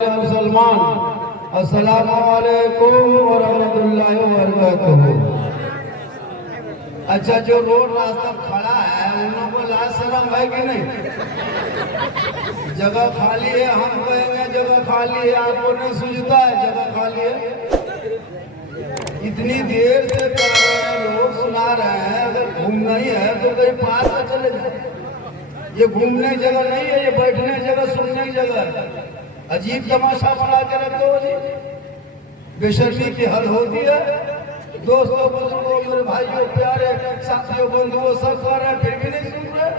मुसलमान अस्सलामु अलैकुम व रहमतुल्लाहि व बरकातुहू। अच्छा, जो रोड रास्ता खड़ा है उन लोगों को लाज शर्म है कि नहीं? जगह खाली है, हम कहेंगे जगह खाली है, आपको नहीं सूझता है जगह खाली है? इतनी देर से लोग सुना रहे हैं, अगर घूमना ही है तो कहीं पास में चले जाए। ये घूमने की जगह नहीं है, ये बैठने की जगह, सुनने की जगह है। अजीब तमाशा बना के रखते हो जी, बेशर्मी की हद होती है। दोस्तों, बुजुर्गों, मेरे भाइयों, प्यारे साथियों, बंधुओं, सब कर रहे हैं फिर भी नहीं सुन रहे।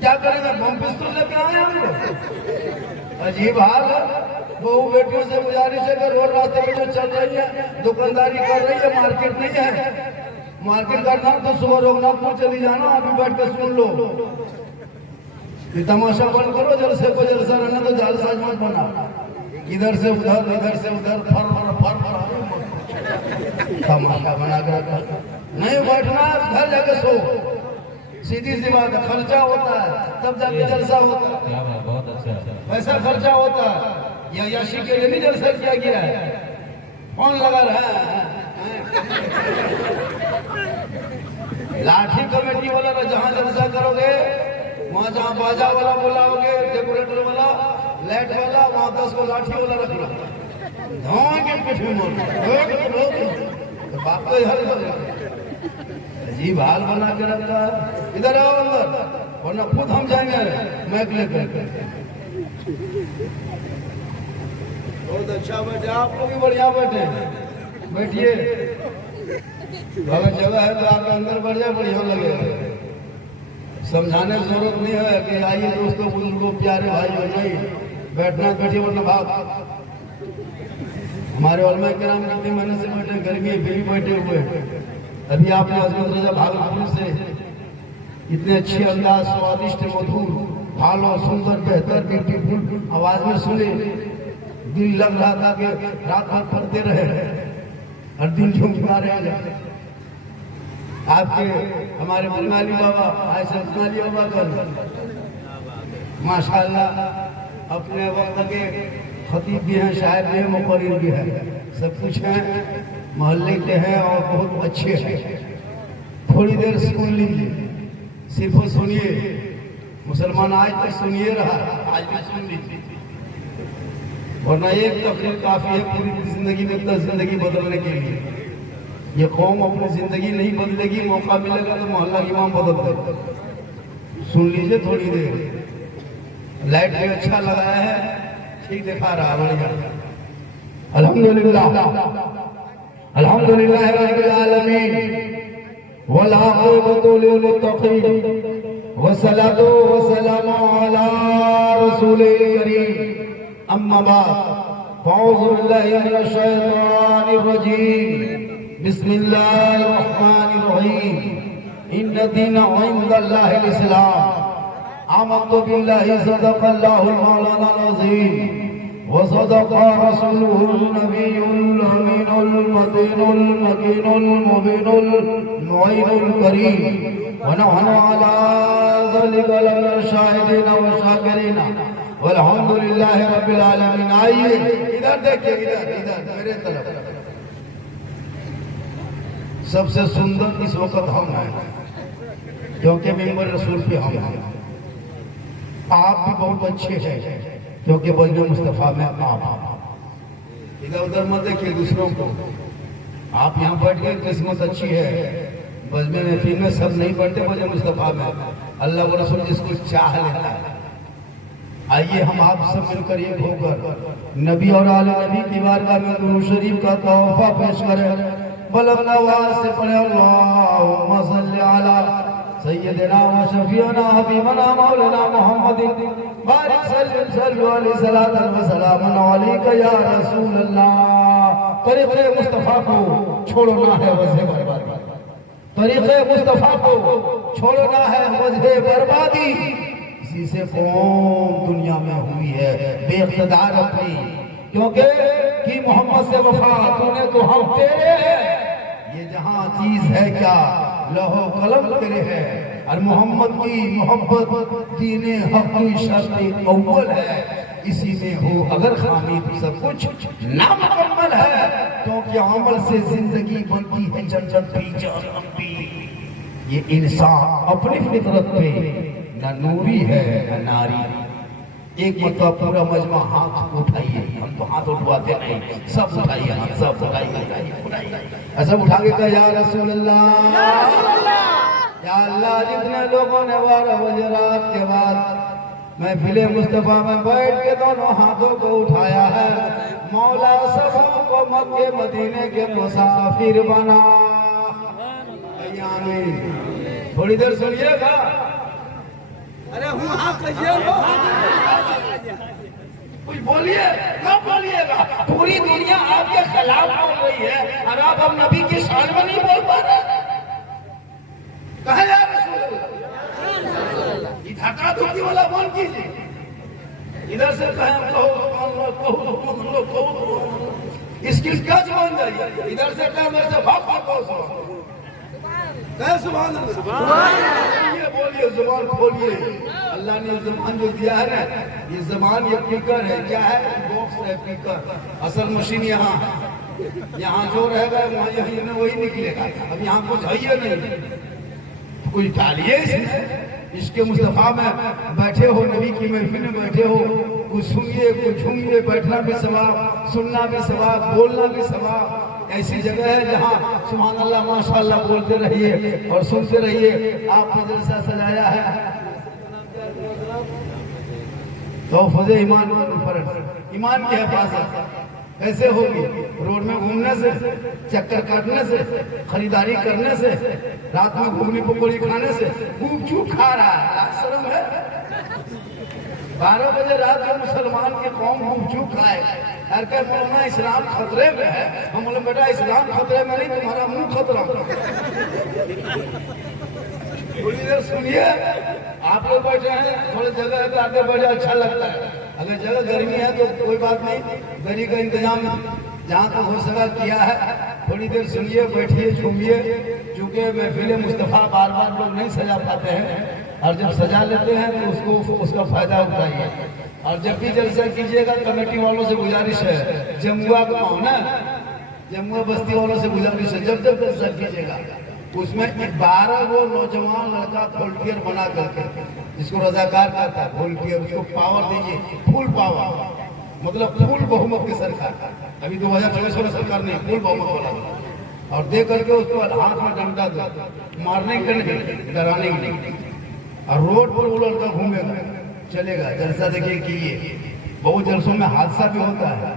क्या करेंगे? बम पिस्तौल लेके आए हम लोग। अजीब हाल है। बहू बेटियों से गुजारिश है कि रोड रास्ते पे जो चल रही है, दुकानदारी कर रही है, मार्केट नहीं है, मार्केट करना तो सुबह रघुनाथपुर चली जाना, अभी बैठ के सुन लो। ये तमाशा बंद करो, जलसे को जलसा रहना, तो जालसाज मत बना। इधर से उधर, इधर से उधर, फर तमाशा बना कर नहीं बैठना, घर जाके सो। सीधी सी बात है, खर्चा होता है तब जाके जलसा होता है। बहुत अच्छा, पैसा खर्चा होता है, या यशी के लिए नहीं जलसा किया गया है। कौन लगा रहा है? लाठी कमेटी वाला जहाँ जलसा करोगे, वहाँ जहाँ बाजा वाला बुलाओगे, डेकोरेटर वाला, लाइट वाला, वहाँ 10 को लाठी वाला रखना, धोए के पीठ में मोड़ तो बाप को हर अजीब हाल बना के रखता है। इधर आओ अंदर, वरना खुद हम जाएंगे मैक लेकर। बहुत अच्छा बैठे, आप लोग भी बढ़िया बैठे, बैठिए। अगर जगह है तो आप अंदर बढ़ जाए, बढ़िया लगेगा। समझाने की जरूरत नहीं है कि आइए दोस्तों, बुजुर्गों, प्यारे भाइयों, नहीं बैठना बैठिए, वरना भाग। हमारे उलमा किराम कितनी मेहनत से बैठे, गर्मी है फिर भी बैठे हुए। अभी आपने अजमत रजा भागलपुर से इतने अच्छे अंदाज, स्वादिष्ट, मधुर, भालो, सुंदर, बेहतर, ब्यूटीफुल आवाज में सुने। दिल लग रहा था कि रात भर पढ़ते रहे, हर दिन झुमका रहे। आपके हमारे बंगाली बाबा, ऐसे बंगाली बाबा कर माशाल्लाह अपने वक्त के खतीब भी हैं, शायर भी हैं, मुकर्रिर भी हैं, सब कुछ हैं, मोहल्ले के हैं और बहुत अच्छे हैं। थोड़ी देर सुन लीजिए, सिर्फ सुनिए। मुसलमान आज तक सुनिए रहा, आज भी सुन लीजिए, वरना एक तकरीर काफी है पूरी जिंदगी में जिंदगी बदलने के लिए। ये कौम अपनी जिंदगी नहीं बदलेगी, मौका मिलेगा तो मोहल्ला इमाम बदल देगा। सुन लीजिए थोड़ी देर। लाइट भी अच्छा लगाया है, ठीक दिखा रहा, बढ़िया। अल्हम्दुलिल्लाह, अल्हम्दुलिल्लाह रब्बिल आलमीन, वल आक़िबतु लिल मुत्तक़ीन, वस्सलातु वस्सलामु अला रसूलिल करीम। अम्मा बाद, अऊज़ु बिल्लाहि मिनश शैतानिर रजीम। बिस्मिल्लाहिर्रहमानिर्रहीम। इन्न दीना इंदल्लाहिल इस्लाम। आमन्तु बिल्लाहि सदक़ल्लाहुल मौलानाल अज़ीम व सदक़ा रसूलुहुन नबियुल अमीनुल मतीनुल मकीनुल मुबीनुल मुईनुल करीम व नहनु अला ज़ालिका लमिनश शाहिदीन व शाकिरीन वल्हम्दुलिल्लाहि रब्बिल आलमीन। आइए इधर देखिए, इधर इधर मेरे तरफ। सबसे सुंदर इस वक्त हम हैं, क्योंकि मिंबर रसूल पे हम हैं। आप भी बहुत अच्छे हैं, क्योंकि बज़्म मुस्तफ़ा में आप। इधर उधर मत देखिए दूसरों को, आप यहाँ बैठ गए, किस्मत अच्छी है। बज़्म महफ़िल में सब नहीं बैठते, बज़्म मुस्तफ़ा में अल्लाह व रसूल जिसको चाह लेता है। आइए हम आप सब मिलकर एक होकर नबी और आले नबी की बारगाह में दुरूद शरीफ का तोहफा पेश करें। बुलंद आवाज से पढ़े अल्लाहुम्मा सल्ली अला सय्यदिना व शफीना हबीबना मौलाना मुहम्मदिन बारिक सल्लल्लाहु अलैहि सलातन व सलामन अलैका या रसूल अल्लाह। तरीक़े मुस्तफ़ा को छोड़ना है वजह बर्बादी, तरीक़े मुस्तफ़ा को छोड़ना है वजह बर्बादी। इसी से कौम दुनिया में हुई है बेइक़्तिदार अपनी, क्योंकि कि मोहम्मद से वफा तूने तो हम तेरे हैं। ये जहां चीज है क्या लौह कलम तेरे है, और मोहम्मद की मोहब्बत दीने हक की शर्त अव्वल है। इसी में हो अगर खामी तो सब कुछ नामुकम्मल है, क्योंकि अमल से जिंदगी बनती है जन्नत भी। ये इंसान अपनी फितरत पे न नूरी है न नारी। एक मतलब पूरा मजमा हाथ उठाइए, हम तो हाथ उठवाते नहीं, सब उठाइए हाथ, सब उठाइए। ऐसा उठा के कहा या रसूल अल्लाह, या अल्लाह, जितने लोगों ने 12 बजे रात के बाद महफिल मुस्तफा में बैठ के दोनों हाथों को उठाया है, मौला सबों को मक्के मदीने के मुसाफिर बना। थोड़ी देर सुनिएगा। अरे हूँ हाँ कहिए कुछ बोलिए, कब बोलिएगा? पूरी दुनिया आपके खिलाफ बोल रही है और आप अब नबी की शान में नहीं बोल पा रहे। कहा जा रसूल ये धक्का धुक्की वाला बंद कीजिए। इधर से कहें कहो इसकी क्या जबान जाइए, इधर से कहें मेरे से भाग सुभान अल्लाह बोलिए, जुबान खोलिए। अल्लाह ने जुबान जो दिया है ना, ये जुबान ये स्पीकर है। क्या है? बॉक्स है, स्पीकर। असल मशीन यहाँ जो रहेगा वहाँ यही ना वही निकलेगा। अब यहाँ कुछ है नहीं, कुछ डालिए इसमें। इसके मुस्तफा में बैठे हो, नबी की महफिल में बैठे हो, कुछ सुनिए, कुछ झूमिए। बैठना भी सवाब, सुनना भी सवाब, बोलना भी सवाब। ऐसी जगह है जहाँ सुभान अल्लाह माशाअल्लाह बोलते रहिए और सुनते रहिए। आपने जलसा सजाया है तो फजे ईमान फर्ज, ईमान की हिफाजत कैसे होगी? रोड में घूमने से, चक्कर काटने से, खरीदारी करने से, रात में घूमनी पकौड़ी खाने से। गुपचुप खा रहा है, शर्म है? 12 बजे रात में मुसलमान की कौम गुपचुप खाए। हर का मौलाना इस्लाम खतरे में है। हम बोले बेटा इस्लाम खतरे में नहीं, तुम्हारा मुंह खतरा में। थोड़ी देर सुनिए। आप लोग बैठे हैं, थोड़ी जगह है तो आगे बैठे, अच्छा लगता है। अगर जगह गर्मी है तो कोई बात नहीं, गरी का इंतजाम जहाँ तक हो सका किया है। थोड़ी देर सुनिए, बैठिए, झूमिए। चूंकि महफिल मुस्तफा बार बार लोग नहीं सजा पाते हैं, और जब सजा लेते हैं तो उसको उसका फायदा उठाइए। और जब भी जलसा कीजिएगा, कमेटी वालों से गुजारिश है, जमुआ को ना, जमुआ बस्ती वालों से गुजारिश है, जब जलसा कीजिएगा उसमें 12 वो नौजवान लड़का वॉलंटियर बना करके, जिसको रजाकार कहता है वॉलंटियर, उसको पावर दीजिए, फुल पावर, मतलब फुल बहुमत की सरकार। अभी 2024 वाला सरकार नहीं, फुल बहुमत वाला। और दे करके उसको हाथ में डंडा दो, मारने के नहीं, डराने के नहीं। और रोड पर वो लड़का घूमेगा, चलेगा, जलसा देखिए कीजिए। बहुत जलसों में हादसा भी होता है।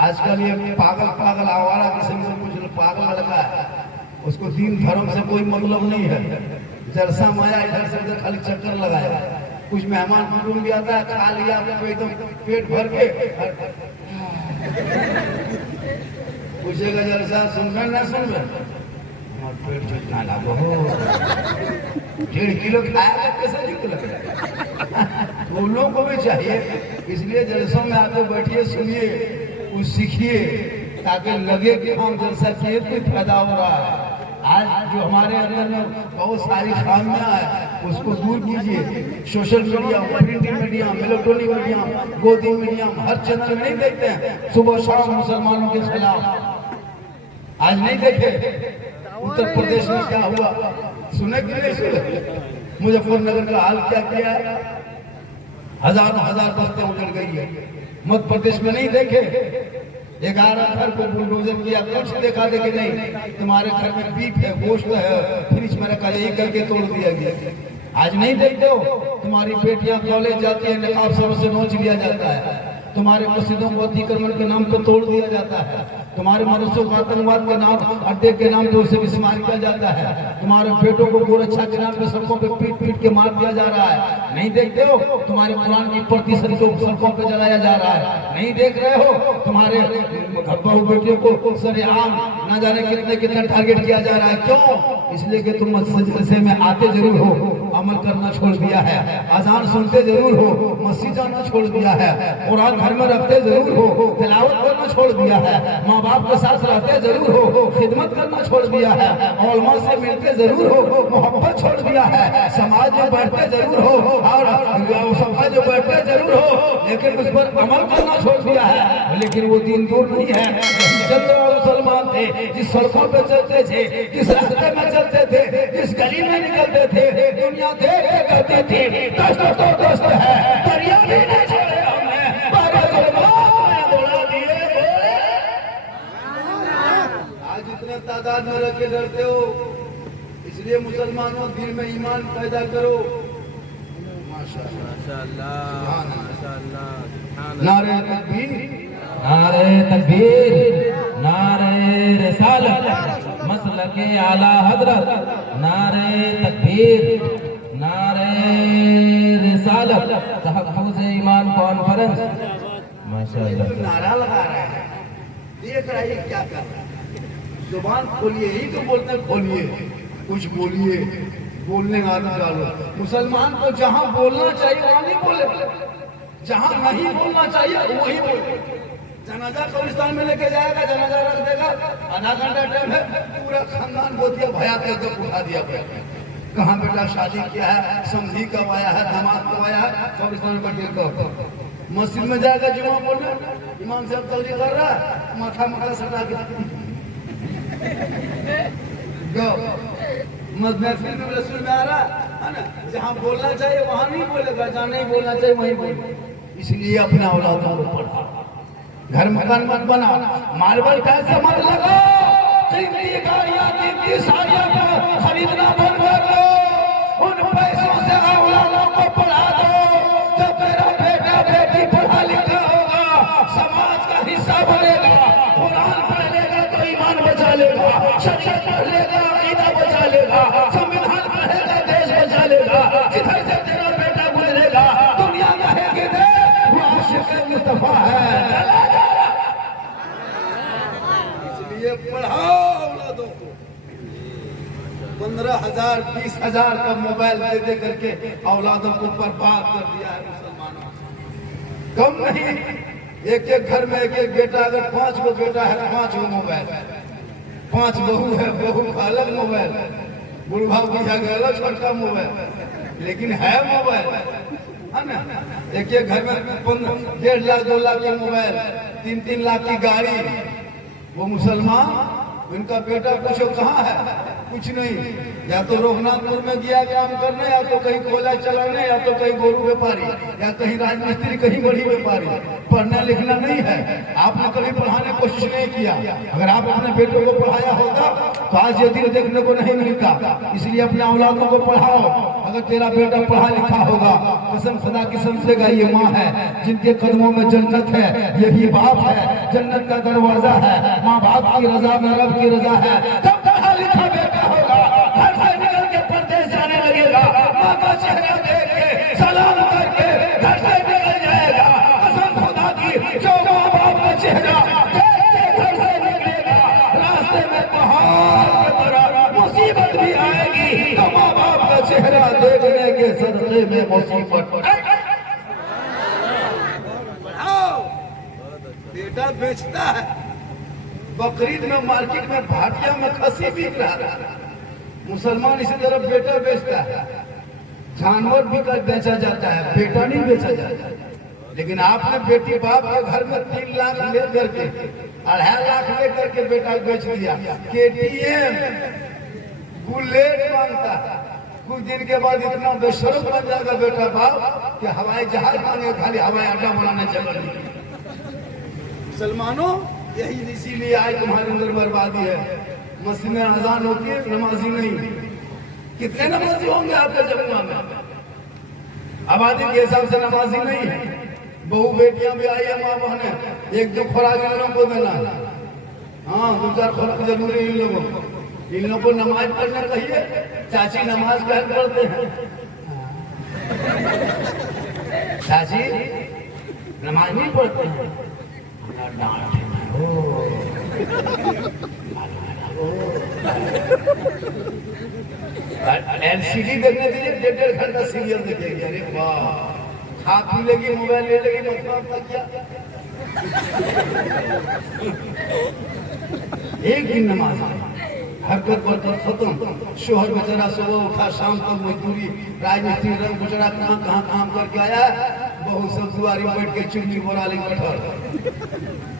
आजकल ये पागल आवारा किस्म का कुछ पागल लड़का है, उसको दीन धर्म से कोई मतलब नहीं है। जलसा माया इधर से उधर खाली चक्कर लगाया। कुछ मेहमान कुटुंब भी आता है, खा लिया एकदम पेट भर के, पूछेगा जलसा सुन रहे ना सुन रहे? पेट झुकना लगा हो, 1.5 किलो खाया कैसे निकला? वो लोगों को भी चाहिए। इसलिए जलसों में आके बैठिए, सुनिए, कुछ सीखिए, ताकि लगे कि हम जलसा किए तो फायदा हो रहा है। आज जो हमारे अंदर में बहुत सारी खामियां है, उसको दूर कीजिए। Social media, print media, electronic media, गोदी मीडिया, हर चैनल में नहीं देखते हैं सुबह शाम मुसलमानों के खिलाफ। आज नहीं देखे उत्तर प्रदेश में क्या हुआ? सुने कि नहीं सुने? मुजफ्फरनगर का हाल क्या किया? हजार बस्तें उजड़ गई है। मध्य प्रदेश में नहीं देखे? 11 घर को बुलडोजर किया, कुछ देखा दे कि नहीं? तुम्हारे घर में बीफ है, गोश्त है, फ्रिज में रखा, यही करके तोड़ दिया गया। आज नहीं देखते हो? तुम्हारी बेटियां कॉलेज जाती है, नकाब सरों से नोच लिया जाता है। तुम्हारे मस्जिदों को अतिक्रमण के नाम पर तोड़ दिया जाता है। तुम्हारे मदरसों को आतंकवाद के नाम, अड्डे के नाम पे उसे विस्मार किया जाता है। तुम्हारे बेटों को गोरक्षा के नाम पे सड़कों पे पीट के मार दिया जा रहा है। नहीं देखते हो? तुम्हारे कुरान की प्रति सड़कों पे जलाया जा रहा है। नहीं देख रहे हो? तुम्हारे बहू बेटियों को सरेआम न जाने कितने टारगेट किया जा रहा है। क्यों? इसलिए कि तुम मस्जिद में आते जरूर हो, अमल करना छोड़ दिया है। अजान सुनते जरूर हो, मस्जिद जाना छोड़ दिया है, कुरान घर में रखते जरूर हो, तिलावत करना छोड़ दिया है, माँ बाप के साथ रहते जरूर हो, खिदमत करना छोड़ दिया है, उलमा से मिलते जरूर हो, मोहब्बत छोड़ दिया है, समाज में बैठते जरूर हो और समाज में बैठते जरूर हो, लेकिन उस पर अमल करना छोड़ दिया है। लेकिन वो दिन दूर नहीं है, चंद मुसलमान थे जिस सड़कों पे चलते थे, जिस रास्ते में चलते थे, जिस गली में निकलते थे, दुनिया देख के कहते थे दोस्त तो दोस्त है, दरिया भी नहीं छोड़े हमने, बोला दिए बोले। आज इतने तादाद में रख के डरते हो, इसलिए मुसलमानों दिल में ईमान पैदा करो। नारे तकबीर, नारे तकबीर, नारे रिसालत, मसलके आला हजरत, नारे तकबीर, नारे रिसालत, तहफ्फुज़ ईमान कॉन्फ्रेंस। माशाअल्लाह, नारा लगा रहा है, देख रहा है क्या कर रहा है। जुबान खोलिए, ही तो बोलते हैं खोलिए, कुछ बोलिए, बोलने का आदत डालो। मुसलमान को जहां बोलना चाहिए वहां नहीं बोले, जहां नहीं बोलना चाहिए वही बोले। जनाजा कब्रिस्तान में लेके जाएगा, जनाजा रख देगा, आधा घंटा टाइम है, पूरा खानदान बोतिया भया करके उठा दिया गया। कहाँ बेटा शादी किया है, समधी कब आया है, दामाद कब आया है, कब्रिस्तान पर गिर कर मस्जिद में जाएगा जुमा बोलने, इमाम साहब तकरीर कर रहा है, माथा माथा सटा के महफिल में रसूल में आ रहा है ना, जहाँ बोलना चाहिए वहाँ नहीं बोलेगा, जहाँ नहीं बोलना चाहिए वहीं बोलेगा। इसलिए अपने औलादों को पढ़ा, घर मकान मत बना, मार्बल टाइल्स से मत लगा, कीमती गाड़ियाँ कीमती साड़ियाँ खरीदना बंद कर दो, उन पैसों से औलादों को पढ़ा दो। जब मेरा बेटा बेटी पढ़ा लिखा होगा, समाज का हिस्सा बनेगा, कुरान पढ़ लेगा तो ईमान बचा लेगा, शरीयत पढ़ लेगा अकीदा बचा लेगा, संविधान पढ़ेगा देश बचा लेगा। जिधर से तेरा बेटा गुजरेगा दुनिया कहेगी दे वो आशिक मुस्तफा है, चला जा। इसलिए पढ़ाओ औलादों को। 15,000 20,000 का मोबाइल दे दे करके औलादों को बर्बाद कर दिया है मुसलमानों। कम नहीं, एक एक घर में एक एक बेटा, अगर 5 गो बेटा है तो 5 गो मोबाइल, 5 बहू है, बहू का अलग मोबाइल, बुढ़ा बुढ़िया का अलग छोटा मोबाइल, लेकिन है मोबाइल, है ना। एक एक घर में 1.5 लाख 2 लाख के मोबाइल, 3-3 लाख की गाड़ी। वो मुसलमान, उनका बेटा पूछो कहाँ है, कुछ नहीं, या तो रघुनाथपुर में गया काम करने, या तो कहीं कोयला चलाने, या तो कहीं गोरू व्यापारी, या कहीं राजमिस्त्री, कहीं बड़ी व्यापारी। पढ़ना लिखना नहीं है। आपने कभी पढ़ाने की कोशिश नहीं किया। अगर आप अपने बेटों को पढ़ाया होगा तो आज ये दिन देखने को नहीं मिलता। इसलिए अपने औलादों को पढ़ाओ। अगर तेरा बेटा पढ़ा लिखा होगा, कसम खुदा की समझेगा ये माँ है जिनके कदमों में जन्नत है, यही बाप है जन्नत का दरवाजा है। माँ बाप की रजा में रब की रजा है। जब पढ़ा लिखा बेटा होगा, घर से निकल के परदेश जाने लगेगा, माँ का चेहरा देख के सलाम करके घर से निकल जाएगा। कसम खुदा की, जो माँ बाप का चेहरा देख के घर से निकलेगा, रास्ते में पहाड़ की तरह मुसीबत भी आएगी तो माँ बाप का चेहरा देखने के सदक़े में मुसीबत। बेटा बेचता है, बकरीद में मार्केट में भाटिया में खसी बिक रहा था, मुसलमान इसी तरफ बेटा बेचता है। जानवर भी कर बेचा जाता है, बेटा नहीं बेचा जाता। लेकिन आपने बेटी बाप के घर में 3 लाख ले करके 2.5 लाख ले करके बेटा बेच दिया। KTM बुलेट मांगता है, कुछ दिन के बाद इतना बेशर्म बन जाएगा बेटा बाप कि हवाई जहाज मांगे, खाली हवाई अड्डा बनाने चले। मुसलमानों, यही इसीलिए आज तुम्हारे अंदर बर्बादी है। मस्जिद में अजान होती है, नमाजी नहीं। कितने नमाजी होंगे आपके जमुना में? आबादी के हिसाब से नमाजी नहीं है। बहू बेटियां भी आई है, माँ बहने, 1-2 खुराक इन लोगों को देना। हाँ, 2-4 खुराक जरूरी इन लोगों को। इन लोगों को नमाज पढ़ना कहिए, चाची नमाज पहन पढ़ते हैं। चाची नमाज नहीं पढ़ते हैं, LCD देखने दीजिए, 1.5 घंटा सीरियल देखेंगे। अरे वाह, खा पी लेगी, मोबाइल ले लेगी, मतलब तक क्या एक दिन नमाज हरकत बरकत खत्म। शोहर बेचारा सुबह उठा, शाम तक मजदूरी, राजमिस्त्री रंग गुजरा, कहाँ काम करके आया, बहू सब दुआरी बैठ के चुगली बोराली बैठल,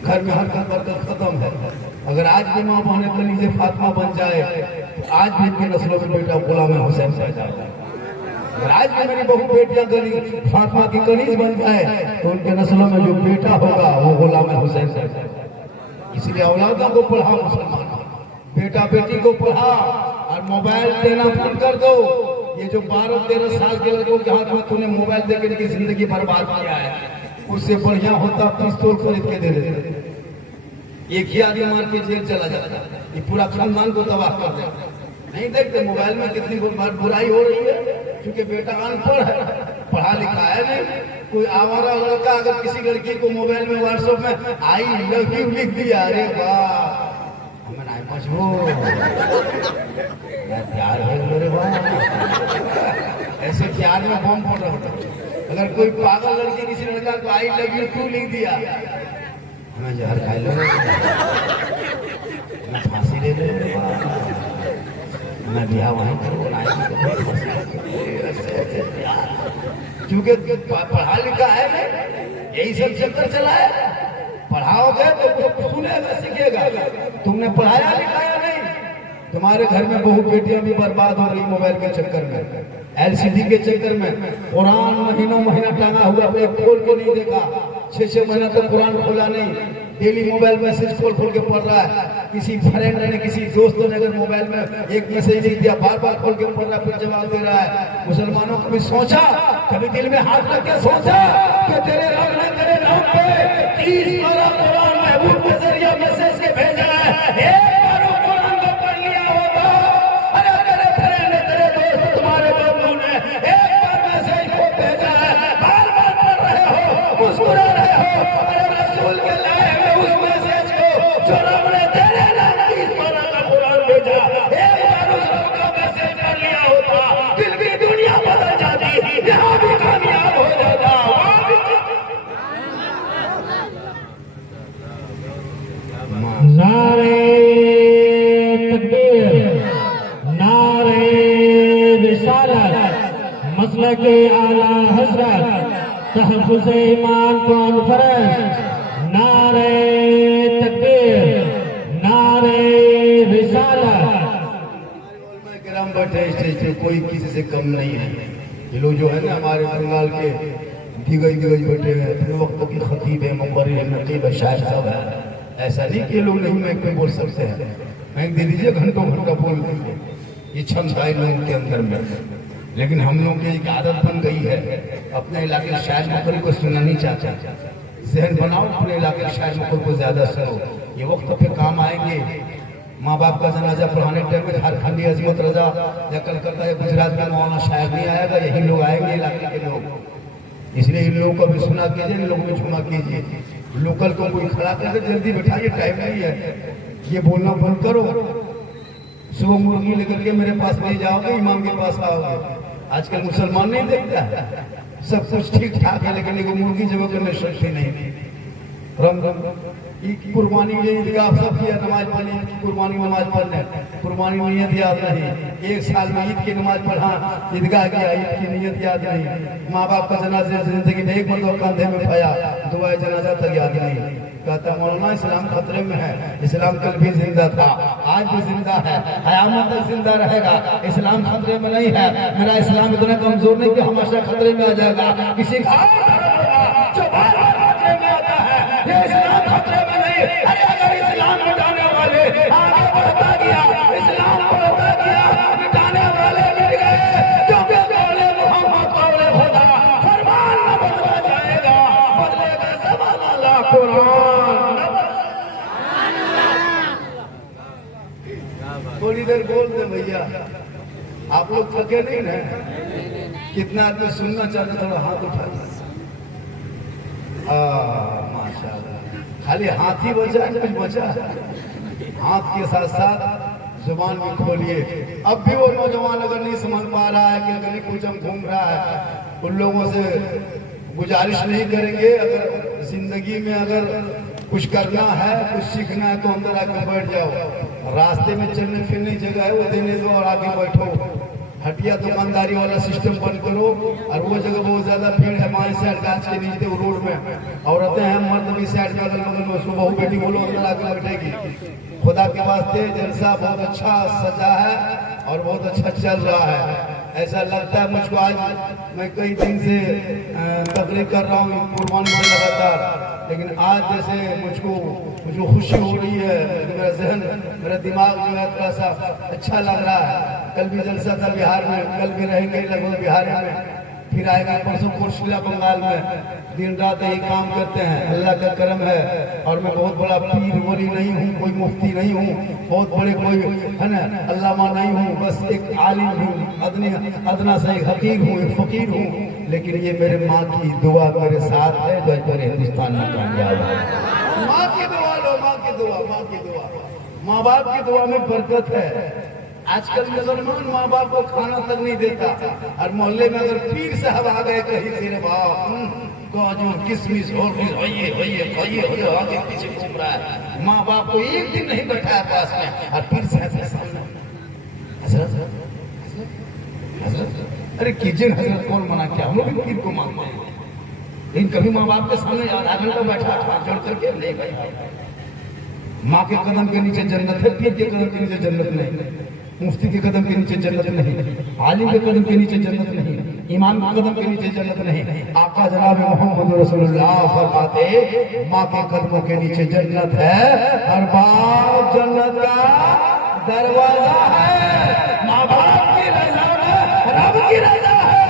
घर में हरकत बरकत खत्म है। अगर आज भी माँ बहने कलीजे फातिमा बन जाए तो आज भी इनके नस्लों में बेटा गुलाम हुसैन पैदा होगा। अगर आज भी मेरी बहू बेटियां गली फातिमा की कनीज बन जाए तो उनके नस्लों में जो बेटा होगा वो गुलाम हुसैन पैदा होगा। इसलिए औलादों को पढ़ा, मुसलमान बेटा बेटी को पढ़ा, और मोबाइल देना बंद कर दो। ये जो 12-13 साल के लड़कों के हाथ में तूने मोबाइल देकर इनकी जिंदगी बर्बाद किया है, उससे बढ़िया होता पिस्तौल खरीद के दे देते। एक ही आदमी मार के जेल चला जाता, ये पूरा खानदान को तबाह कर देता। नहीं देखते मोबाइल में कितनी बुराई हो रही है, क्योंकि बेटा अनपढ़ है, पढ़ा लिखा है नहीं। कोई आवारा लड़का अगर किसी लड़की को मोबाइल में व्हाट्सएप में आई लव यू लिख दिया, अरे वाह प्यार है मेरे भाई, ऐसे प्यार में बम फोड़ रहा था। अगर कोई पागल लड़की किसी लड़का को आई लव यू टू लिख दिया, मैं जहर खा लो, मैं फांसी ले लो, मैं ब्याह वहीं करूँ, क्योंकि पढ़ा लिखा है ना, यही सब चक्कर चला है। पढ़ाओगे तो सुनेगा सीखेगा, तुमने पढ़ाया लिखाया नहीं। तुम्हारे घर में बहु बेटियां भी बर्बाद हो रही मोबाइल के चक्कर में, एलसीडी के चक्कर में। कुरान महीना टांगा हुआ, एक खोल के नहीं देखा, 6 महीना तक कुरान खोला नहीं, डेली मोबाइल मैसेज खोल के पढ़ रहा है। किसी फ्रेंड ने, किसी दोस्त ने अगर मोबाइल में एक मैसेज लिख दिया, बार खोल के पढ़ रहा, फिर जवाब दे रहा है। मुसलमानों को भी सोचा, कभी दिल में हाथ रख के सोचा कि तेरे रब ने तेरे नाम पे 30 पारा कुरान महबूब के जरिए मैसेज के भेजा है, एक बार कुरान को पढ़ लिया होगा। अरे तेरे फ्रेंड ने, तेरे दोस्त, तुम्हारे बंधु ने एक बार मैसेज को भेजा है, बार पढ़ रहे हो, मुस्कुरा रहे हो, अरे रसूल के लाए उस मैसेज को जो रब ने तेरे नाम 30 पारा का कुरान भेजा, एक बार उस रब का मैसेज कर लिया होता, दिल की दुनिया बदल जाती, यहाँ भी कामयाब हो जाता, वहाँ भी। नारे तकबीर, नारे रिसालत, मसलक आला हजरत, तहफ़्फ़ुज़ ईमान कॉन्फ्रेंस। नारे तकबीर, नारे रिसालत। ग्राम बैठे स्टेज पे, कोई किसी से कम नहीं है। ये लोग जो है ना हमारे बंगाल के दिग्गज बैठे हैं, अपने वक्त के खतीब है, मुक़र्रिर है, नक़ीब है, शायर सब है। ऐसा नहीं कि ये लोग नहीं मैं कोई बोल सकते हैं, मैं दे दीजिए घंटों बोल देंगे, ये क्षमता है लोगों के अंदर में। लेकिन हम लोग की एक आदत बन गई है, अपने इलाके के शायर मुक़र्रिर को सुनना नहीं चाहता। जहन बनाओ, अपने इलाके के शायर मुक़र्रिर को ज्यादा सुनो, ये वक्त पे काम आएंगे। माँ बाप का जनाजा पढ़ाने टाइम में झारखंडी अजमत रजा या कलकत्ता या गुजरात का मौलाना शायर नहीं आएगा, यही लोग आएंगे इलाके के लोग। इसलिए इन लोगों को भी सुना कीजिए, इन लोगों में झुमा कीजिए। लोकल को कोई खड़ा करके जल्दी बैठाइए, टाइम नहीं है, ये बोलना बंद करो। सुबह मुर्गी लेकर के मेरे पास नहीं जाओगे, इमाम के पास आओगे। आजकल मुसलमान नहीं देखता है, सब कुछ ठीक ठाक है, लेकिन एक मुर्गी जब करने शक्ति नहीं। कुर्बानी ईदगाह सब किया, नमाज पढ़ने, कुर्बानी नमाज पढ़ने, कुर्बानी नियत याद नहीं। एक साल में ईद की नमाज पढ़ा, ईदगाह गया, ईद की नियत याद नहीं। माँ बाप का जनाजा जिंदगी में एक मतलब कंधे में उठाया, दुआए जनाजा तक याद नहीं। कहता मौलाना इस्लाम खतरे में है। इस्लाम कल भी जिंदा था, आज भी जिंदा है, क़यामत तक जिंदा रहेगा। इस्लाम खतरे में नहीं है। मेरा इस्लाम इतना कमजोर नहीं कि हमेशा खतरे में आ जाएगा। किसी का जो बार-बार खतरे में आता है, ये इस्लाम खतरे में नहीं। अरे अगर इस्लाम मिटाने वाले आगे बढ़ता गया, इस्लाम बढ़ता गया, मिटाने वाले मिट गए, क्योंकि कौले मोहम्मद कौले खुदा, फरमान न बदला जाएगा, बदलेगा ज़माना कुरान। थोड़ी देर बोल दे भैया, आप लोग थके नहीं ना? कितना आदमी सुनना चाहते, थोड़ा हाथ उठा। माशाल्लाह, खाली हाथ ही बचा, कुछ बचा? हाथ के साथ साथ जुबान भी खोलिए। अब भी वो नौजवान अगर नहीं समझ पा रहा है कि गली कुचम घूम रहा है, उन लोगों से गुजारिश नहीं करेंगे, अगर जिंदगी में अगर कुछ करना है, कुछ सीखना है तो अंदर आके बैठ जाओ। रास्ते में चलने फिरने की जगह है वो देने दो और आगे बैठो। हटिया दुकानदारी वाला सिस्टम बंद करो। और वो जगह बहुत ज्यादा भीड़ है, हमारे साइड गाछ के नीचे वो रोड में औरतें हैं, मर्द भी साइड में अगल बगल में, उसको बहू बेटी बोलो अंदर आके बैठेगी। खुदा के वास्ते जलसा बहुत अच्छा सजा है और बहुत अच्छा चल रहा है। ऐसा लगता है मुझको, आज मैं कई दिन से तकरीर कर रहा हूँ कुर्बानी से लगातार, लेकिन आज जैसे मुझको खुशी हो रही है, मेरा जहन मेरा दिमाग जो है थोड़ा सा अच्छा लग रहा है। कल भी जलसा था बिहार में, कल भी रहेंगे लगभग बिहार में, फिर आएगा परसों कोर्शिला बंगाल में। दिन रात यही काम करते हैं, अल्लाह का करम है। और मैं बहुत बड़ा पीर वली नहीं हूँ, कोई मुफ्ती नहीं हूँ, बहुत बड़े कोई है ना अल्लामा नहीं हूँ, बस एक आलिम हूँ, अदना से एक हकीर हूँ, एक फकीर हूँ। लेकिन ये मेरे माँ की दुआ मेरे साथ है जो मेरे हिंदुस्तान में कामयाब है। माँ की दुआ लो, माँ की दुआ, माँ की दुआ, माँ बाप की दुआ में बरकत है। आजकल मुसलमान माँ बाप को खाना तक नहीं देता, और मोहल्ले में अगर पीर साहब आ गए कहीं तेरे बाप जो किसमिस होइए आगे पीछे घूम रहा है, माँ बाप को एक दिन नहीं बैठाया पास में, और पीर साहब के सामने हजरत अरे कीजिए हजरत, कौन मना किया, हम लोग भी पीर को मानते हैं, लेकिन कभी माँ बाप के सामने आधा घंटा बैठा हाथ जोड़ करके नहीं बैठा। माँ के कदम के नीचे जन्नत है, पीर के कदम के नीचे जन्नत नहीं, मुफ्ती के कदम के नीचे जन्नत नहीं, आलिम के कदम के नीचे जन्नत नहीं, इमाम के कदम के नीचे जन्नत नहीं। आका जनाब मोहम्मद रसूलुल्लाह फरमाते माँ के कदमों के नीचे जन्नत है, हर बाप जन्नत का दरवाजा है। माँ बाप की रजा में रब की रजा है।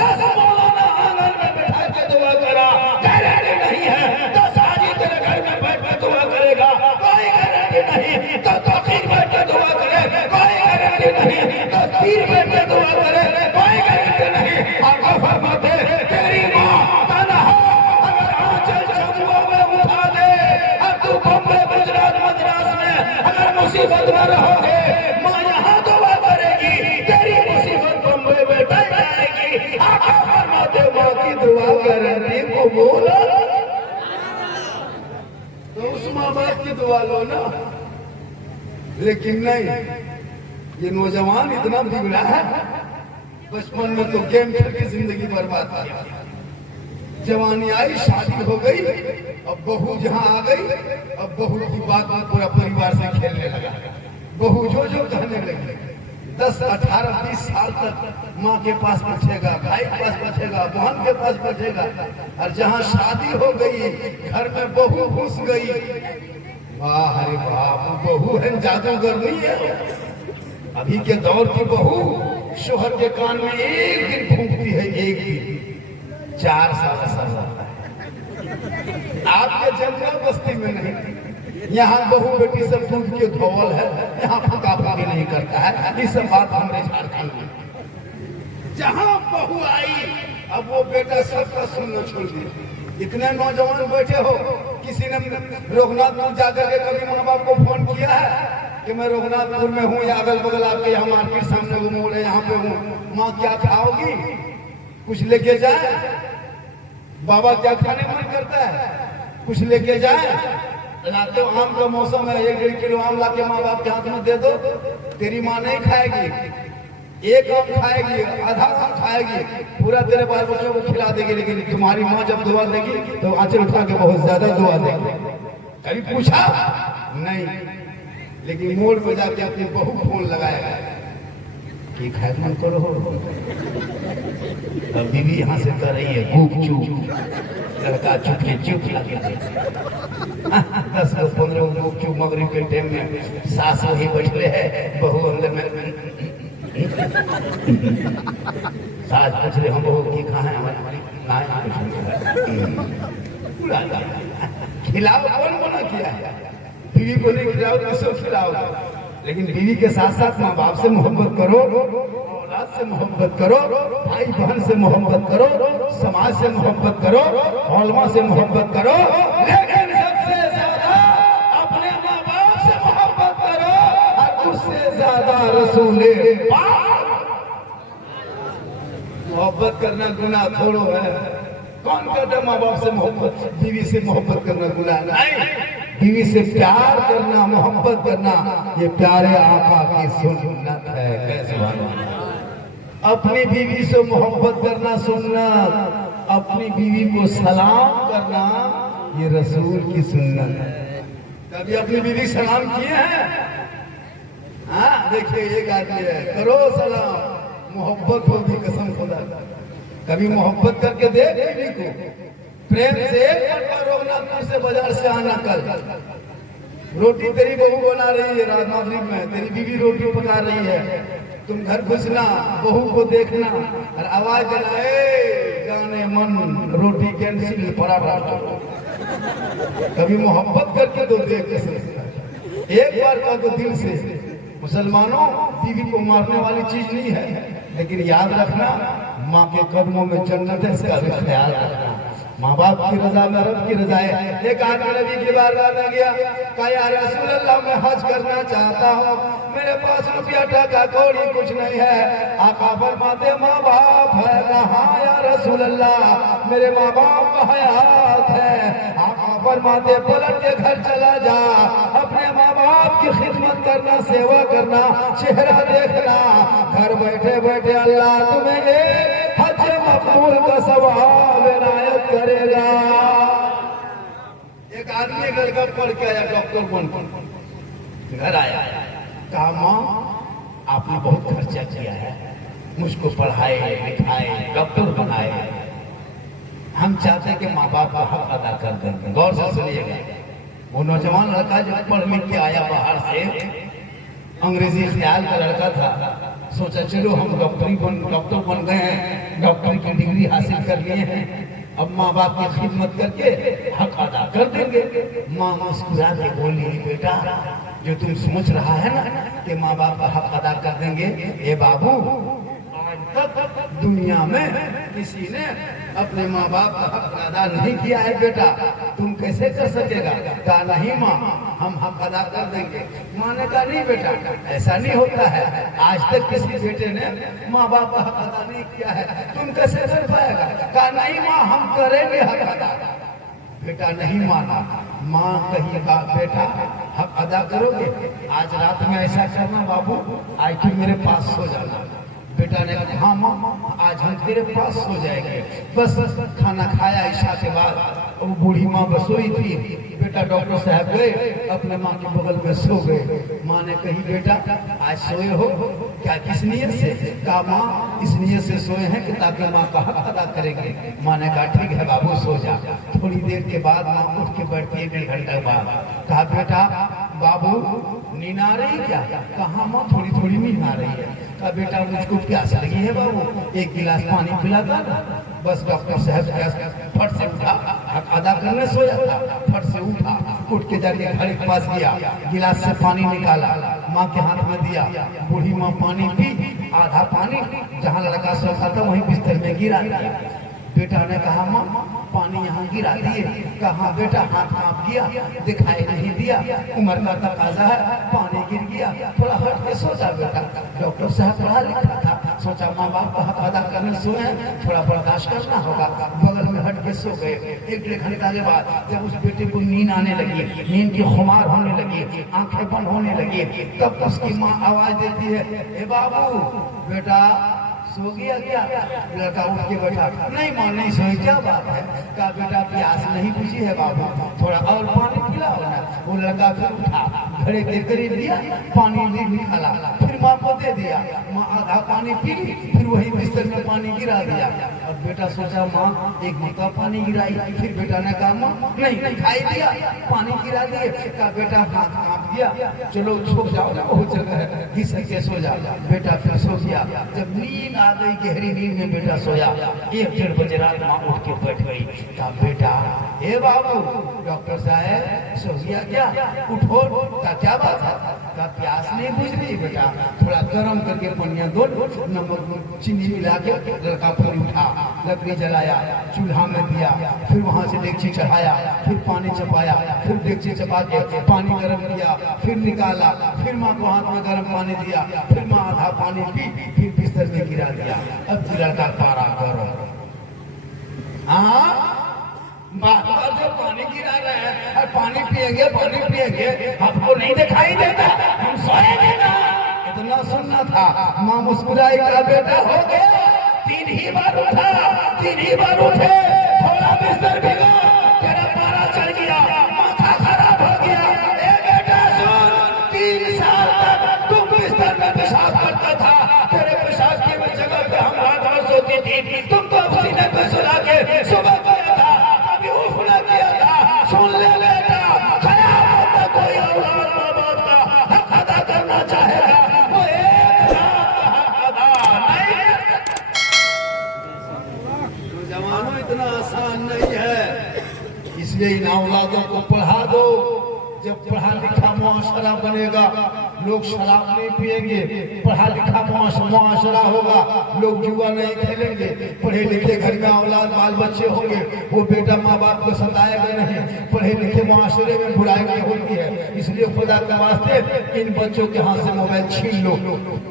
10 मौलाना आंगन में बैठा के दुआ करा, गारंटी नहीं है 10 हाजी तेरे घर में बैठ के दुआ करेगा, कोई गारंटी नहीं। तो फकीर बैठ के दुआ करे, कोई गारंटी नहीं। तो पीर बैठ के दुआ करे, कोई गारंटी नहीं। आका फरमाते तेरी माँ तन्हा अगर आंचल जंगलों में उठा दे, अब तू बम्बे गुजरात मद्रास में अगर मुसीबत में रहोगे, माँ यहाँ दुआ करेगी, तेरी मुसीबत बम्बे में टल जाएगी। आका फरमाते माँ की दुआ गारंटी को बोलो, तो उस माँ बाप की दुआ लो ना। लेकिन नहीं, ये नौजवान इतना बिगड़ा है, बचपन में तो गेम खेल के जिंदगी बर्बाद किया, जवानी आई शादी हो गई, अब बहू जहाँ आ गई, अब बहू की बात पूरा परिवार से खेलने लगा। बहू जो कहने लगी, 10, 18, 20 साल तक माँ के पास बचेगा, भाई के पास बचेगा, बहन के पास बचेगा, और जहाँ शादी हो गई, घर में बहू घुस गई, वाह अरे बाप, बहू है जादूगर नहीं है। अभी के दौर की बहू शोहर के कान में एक दिन फूंकती है, एक दिन 4 साल सजा है। आपके जंगल बस्ती में नहीं, यहाँ बहू बेटी सब दूध के धोवल है, यहाँ फूका फूकी नहीं करता है। ये सब बात हमारे झारखंड में, जहाँ बहू आई अब वो बेटा सबका सुनना छोड़ दिया। इतने नौजवान बैठे हो, किसी ने रघुनाथपुर जाकर के कभी माँ बाप को फोन किया है कि मैं रघुनाथपुर में हूँ या अगल बगल आपके यहाँ मार्केट सामने वो मोड़ है, यहाँ पे हूँ, माँ क्या खाओगी, कुछ लेके जाए, बाबा क्या खाने मन करता है, कुछ लेके जाए, लाते हो आम का मौसम है, 1-1.5 किलो आम लाके माँ बाप के हाथ में दे दो, तेरी माँ नहीं खाएगी, एक आम खाएगी, आधा आम खाएगी, पूरा तेरे बाल बच्चों को खिला देगी। लेकिन तुम्हारी माँ जब दुआ देगी तो आंचल उठा के बहुत ज्यादा दुआ देगी। कभी पूछा नहीं, लेकिन मोड़ पे जाके अपनी बहू फोन लगाएगा कि खैर मन करो, बीवी यहाँ से कर रही है भूख चूक, लड़का चुप लगे 10 को 15 भूख चूक, मगरिब के टाइम में सास वही बैठे है, बहू अंदर में सास पूछ रहे हम बहू की कहाँ है, हमारी खिलाओ, कौन मना किया है, बीवी को नहीं खिलाओ किसको खिलाओ। लेकिन बीवी के साथ साथ माँ बाप से मोहब्बत करो, औलाद से मोहब्बत करो, भाई बहन से मोहब्बत करो, समाज से मोहब्बत करो, औलमा से मोहब्बत करो, लेकिन सबसे ज्यादा अपने माँ बाप से मोहब्बत करो, और उससे ज्यादा रसूले पाक। मोहब्बत करना गुनाह थोड़ो है, कौन कहता माँ बाप से मोहब्बत, बीवी से मोहब्बत करना गुनाह नहीं। बीवी से प्यार करना, मोहब्बत करना, ये प्यारे आका की सुन्नत है। कैसे बात? अपनी बीवी से मोहब्बत करना सुन्नत, अपनी बीवी को सलाम करना ये रसूल की सुन्नत है। कभी अपनी बीवी सलाम किए हैं? हाँ, देखिए एक आदमी है, करो सलाम, मोहब्बत होगी कसम खुदा। कभी मोहब्बत करके देख बीवी को, प्रेम से एक बार रोकना, फिर से बाजार से आना। कल रोटी तेरी बहू बना रही है, रात मगरिब में तेरी बीवी रोटी पका रही है, तुम घर घुसना, बहू को देखना और आवाज देना, ए जाने मन रोटी कैंसिल, पराठा करो। कभी मोहब्बत करके तो देख, एक बार का तो दिल से। मुसलमानों, बीवी को मारने वाली चीज नहीं है, लेकिन याद रखना माँ के कदमों में जन्नत है, इसका भी ख्याल रखना। माँ बाप की रजा में रब की रजा है। एक आदमी नबी की बारगाह में गया, कहा या रसूल अल्लाह, मैं हज करना चाहता हूँ, मेरे पास रुपया टका कौड़ी कुछ नहीं है। आका फरमाते माँ बाप है कहाँ या रसूल अल्लाह, मेरे माँ बाप हयात है। आका फरमाते पलट के घर चला जा, अपने माँ बाप की खिदमत करना, सेवा करना, चेहरा देखना, घर बैठे बैठे अल्लाह तुम्हें एक हज मकबूल का सवाब इनायत करेगा। एक आदमी एक लड़का पढ़ के आया, डॉक्टर बन घर आया, कहा माँ आपने बहुत खर्चा किया है, मुझको पढ़ाए लिखाए डॉक्टर बनाए, हम चाहते हैं कि माँ बाप का हक अदा कर दें। गौर से सुनिएगा, वो नौजवान लड़का जो पढ़ लिख के आया बाहर से, अंग्रेजी ख्याल का लड़का था, सोचा चलो हम डॉक्टर बन गए हैं, डॉक्टर की डिग्री हासिल कर लिए हैं, अब माँ बाप की खिदमत करके हक अदा कर देंगे। माँ मुस्कुरा के बोली, बेटा जो तुम सोच रहा है ना कि माँ बाप का हक अदा कर देंगे, ये बाबू आज तक दुनिया में किसी ने अपने माँ बाप का हक अदा नहीं किया है, बेटा तुम कैसे कर सकेगा? कहा नहीं माँ, हम हक अदा कर देंगे। माँ ने कहा नहीं बेटा, ऐसा नहीं होता है, आज तक किसी बेटे ने माँ बाप का हक अदा नहीं किया है, तुम कैसे कर पाएगा? कहा नहीं माँ, हम करेंगे हक अदा। बेटा नहीं माना। माँ कही बेटा हक अदा करोगे, आज रात में ऐसा करना बाबू, आज तुम मेरे पास सो जाना। बेटा ने कहा हाँ माँ, आज हम तेरे पास सो जाएंगे। बस खाना खाया इशा के बाद, वो बूढ़ी माँ बस सोई थी, बेटा डॉक्टर साहब गए अपने माँ के बगल में सो गए। माँ ने कही बेटा आज सोए हो क्या, किस नियत से? कहा माँ इस नियत से सोए हैं कि ताकि माँ का हक अदा करेंगे। माँ ने कहा ठीक है बाबू सो जा। थोड़ी देर के बाद माँ उठ के बैठती है, 1.5 घंटे बाद। कहा बेटा बाबू नींद आ रही क्या? कहा माँ थोड़ी थोड़ी नींद आ रही है। कहा बेटा मुझको प्यास लगी है बाबू, एक गिलास पानी पिला दो। बस डॉक्टर साहब फट से उठा, हक अदा करने सोया था, फट से उठा, उठ के जाके घर के पास गया, गिलास से पानी निकाला, माँ के हाथ में दिया। बूढ़ी माँ पानी पी, आधा पानी जहाँ लड़का सोता था वहीं बिस्तर में गिरा दिया। बेटा ने कहा माँ पानी यहाँ गिरा दिए। कहा बेटा हाथ कांप गया, दिखाई नहीं दिया, उम्र का तकाजा है, पानी गिर गया, थोड़ा हट के सो जा बेटा। डॉक्टर साहब पढ़ा लिखा था, सोचा माँ बाप का हक अदा करने सोए, थोड़ा बर्दाश्त करना होगा, बगल में हट के सो गए। 1-1.5 घंटा के बाद जब उस बेटे को नींद आने लगी, नींद की खुमार होने लगी, आंखें बंद होने लगी, तब उसकी माँ आवाज देती है, ए बाबू बेटा सो गया क्या? लड़का उठ के बैठा, नहीं माँ नहीं सोई, क्या बात है? कहा बेटा प्यास नहीं बुझी है बाबू, थोड़ा और पानी पिलाओ ना। वो लड़का फिर उठा, घड़े के करीब दिया, पानी भी निकाला, फिर माँ को दे दिया। माँ आधा पानी पी ली, फिर वही बिस्तर में पानी गिरा दिया। अब बेटा सोचा माँ एक घूंटा पानी गिराई, फिर बेटा ने कहा माँ नहीं दिखाई दिया, पानी गिरा दिए। कहा बेटा हाथ कांप गया, चलो सो जाओ ना, बहुत जगह है, घिस के सो जा। बेटा फिर सो गया। जब नींद आ गई, गहरी नींद में बेटा सोया, 1-1.5 बजे रात माँ उठ के बैठ गई। कहा बेटा ए बाबू डॉक्टर साहब सो गया क्या? उठो। का क्या बात है? का प्यास नहीं बुझ रही बेटा, थोड़ा गर्म करके पनिया दो, नमक चीनी मिला के। लड़का फिर उठा, लकड़ी जलाया, चूल्हा में दिया, फिर वहां से डेगची चढ़ाया, फिर पानी चपाया, फिर डेगची चपा के पानी गर्म किया, फिर निकाला, फिर माँ को हाथ में गर्म पानी दिया, फिर माँ आधा पानी पी, फिर बिस्तर में गिरा दिया। अब लड़का पारा गर्म। हाँ, बार बार जो पानी गिरा रहे हैं और पानी पिएंगे, आपको नहीं दिखाई देता, हम सोएंगे ना। इतना सुनना था। माँ मुस्कुराई का बेटा हो गया, 3 ही बार उठे, थोड़ा बिस्तर भिगा, तेरा पारा चढ़ गया, माथा खराब हो गया। ए बेटा सुन, 3 साल तक तुम बिस्तर में पेशाब करता था, तेरे पेशाब की जगह पे हम रात भर सोती थी, तुमको सीने पे सुला के सुबह किया था, कभी उफ न किया था। सुन ले बेटा, खराब होता कोई औलाद माँ बाप का हक अदा करना चाहेगा, वो एक रात का हक अदा नहीं। जवानों इतना आसान नहीं है। इसलिए इन औलादों को पढ़ा दो। जब पढ़ा लिखा मुआशरा बनेगा, लोग शराब नहीं पिएंगे, पढ़ा लिखा मुआशरा होगा, लोग जुआ नहीं खेलेंगे, पढ़े लिखे घर में औलाद बाल बच्चे होंगे, वो बेटा माँ बाप को सताएगा नहीं। पढ़े लिखे मुआशरे में बुराई नहीं होती है। इसलिए खुदा के वास्ते इन बच्चों के हाथ से मोबाइल छीन लो,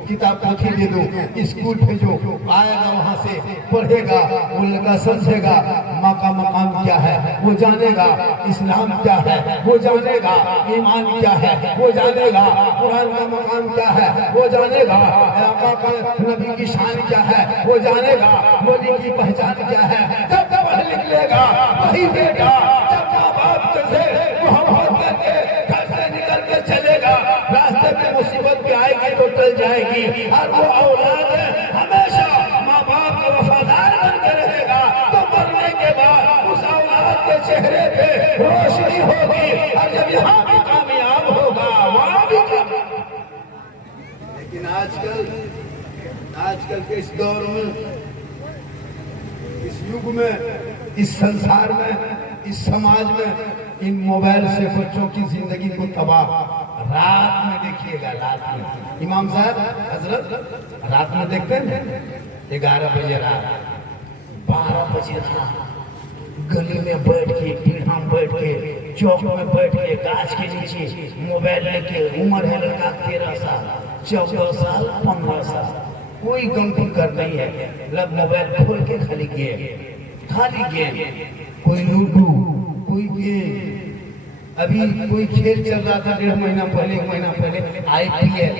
किताब पोथी दे दो, स्कूल भेजो, आएगा वहाँ से पढ़ेगा, वो लगा समझेगा माँ का मकाम क्या है, वो जानेगा इस्लाम क्या है, वो जानेगा ईमान क्या है, वो जानेगा कुरान का मकाम क्या है, वो जानेगा आका का नबी की शान क्या है, वो जानेगा मोदी की पहचान क्या है। जब पढ़ लिख लेगा वही बेटा जब माँ बाप से मोहब्बत करके घर से निकल के चलेगा, रास्ते में मुसीबत भी आएगी तो टल जाएगी, और वो औलाद हमेशा माँ बाप का वफादार बन के रहेगा। तो मरने के बाद उस औलाद के चेहरे पे रोशनी होगी, और जब यहाँ भी कामयाब होगा वहाँ भी लेकिन आजकल के इस दौर में, इस युग में, इस संसार में, इस समाज में इन मोबाइल से बच्चों की जिंदगी को तबाह। रात में देखिएगा, रात में इमाम साहब हजरत रात में देखते हैं 11 बजे रात, 12 बजे रात गली में बैठ के, पीढ़ा में बैठ के, चौक में बैठ के, गाछ के नीचे मोबाइल लेके, उम्र है लड़का 13 साल, 14 साल, 15 साल, कोई गम फिक्र नहीं है। लग मोबाइल खोल के खाली गेम, कोई लूडो, कोई गेम। अभी कोई खेल चल रहा था 1.5 महीना पहले, 1 महीना पहले IPL,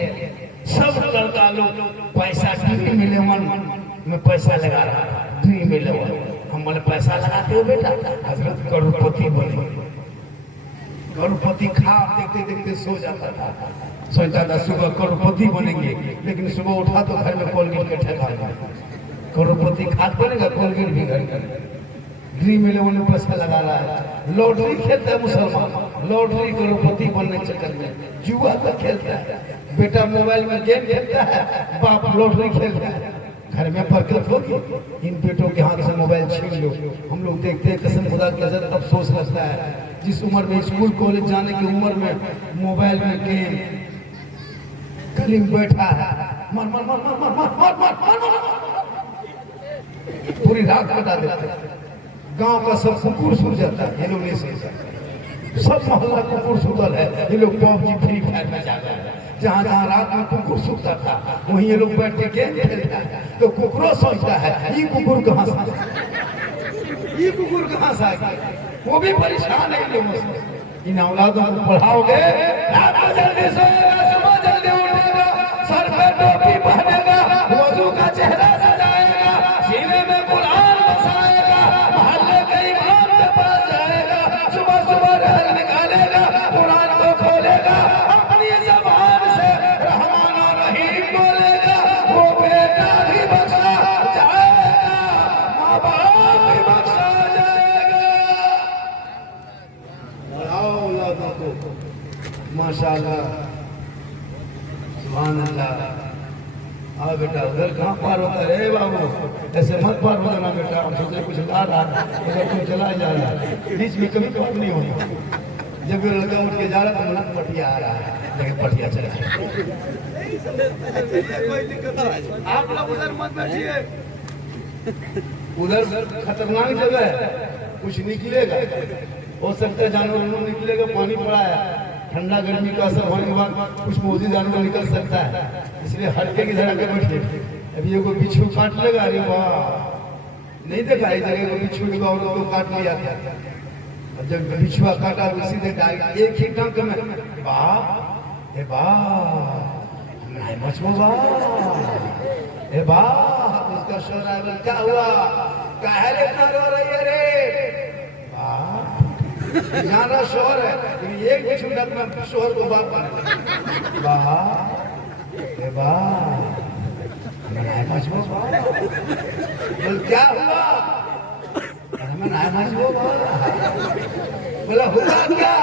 सब लड़का लोग पैसा ड्रीम 11 में पैसा लगा रहा था। ड्रीम 11 हम बोले पैसा लगाते हो बेटा, हजरत करोड़पति बने। करोड़पति खा देखते देखते सो जाता था, सोचता था सुबह करोड़पति बनेंगे, लेकिन सुबह उठा तो घर में कोलगेट के ठेका। करोड़पति खाद बनेगा, कोलगेट भी घर कर। ड्रीम 11 में पैसा लगा रहा है, लॉटरी खेलता है मुसलमान, लॉटरी करोड़पति बनने के चक्कर में जुआ का खेलता है। बेटा मोबाइल में गेम खेलता है, बाप लॉटरी खेलता है। घर में बरकत होगी। इन बेटों के हाथ से मोबाइल छीन लो। हम लोग देखते हैं, कसम खुदा की नजर अफसोस लगता है, जिस उम्र में स्कूल कॉलेज जाने की उम्र में मोबाइल में गेम, गली में बैठा है, मर मर मर मर मर मर मर मर पूरी रात कटा देते हैं। गांव का सब कुकुर सूझ जाता है, ये लोग नहीं सोचते। सब मोहल्ला कुकुर सूतल है, ये लोग PUBG फ्री फायर में जा रहे हैं। जहाँ जहाँ रात में कुकुर सूता था, वहीं ये लोग बैठ के गेम खेलता है। तो कुकुरो सोचता है ये कुकुर कहाँ से, ये कुकुर कहाँ से आ गया। वो भी परेशान है इन लोगों से। इन औलादों को पढ़ाओगे, रात को जल्दी सोएगा, सुबह जल्दी उठेगा, सर पे टोपी पहनेगा, वजू का चेहरा सजाएगा, सीने में कुरान बसाएगा, मोहल्ले के इमाम के पास जाएगा, सुबह सुबह रहल निकालेगा, कुरान को खोलेगा, अपनी जबान से रहमान और रहीम बोलेगा। वो बेटा भी बख्शा जाएगा, माँ बाप भी बख्शा जाएगा। बढ़ाओ औलादों को, माशाअल्लाह, सुभान अल्लाह। हाँ बेटा, उधर कहाँ पार होता है बाबू, ऐसे मत पार होता ना बेटा, हम सोचे कुछ ला रहा है, उधर तुम चला जा रहा है, बीच में कभी पार नहीं होना। जब ये लड़का उठ के जा रहा तो मना पटिया आ रहा है, लेकिन पटिया चला कोई दिक्कत नहीं, आप लोग उधर मत बैठिए। उधर खतरनाक जगह है, कुछ निकलेगा, हो सकता है जानवर निकलेगा, पानी पड़ा है, ठंडा गर्मी का असर होने के बाद कुछ मौजी जानवर निकल सकता है, इसलिए हटके की धड़के बैठिए। अभी ये कोई बिच्छू काट लेगा, अरे वाह नहीं देखा इस जगह को बिच्छू ने औरत को काट लिया था। और जब बिच्छुआ काटा तो सीधे गाय एक ही डंक में बाप ए बाप नहीं मचो बाप ए बाप उसका शोर आया क्या हुआ काहे रे इतना रो रही है रे बाप जाना शोर है एक बिच्छू डंक में शोर को बाप बने बाप ए बाप नहीं मचो बाप बोल क्या हुआ बोला हुआ क्या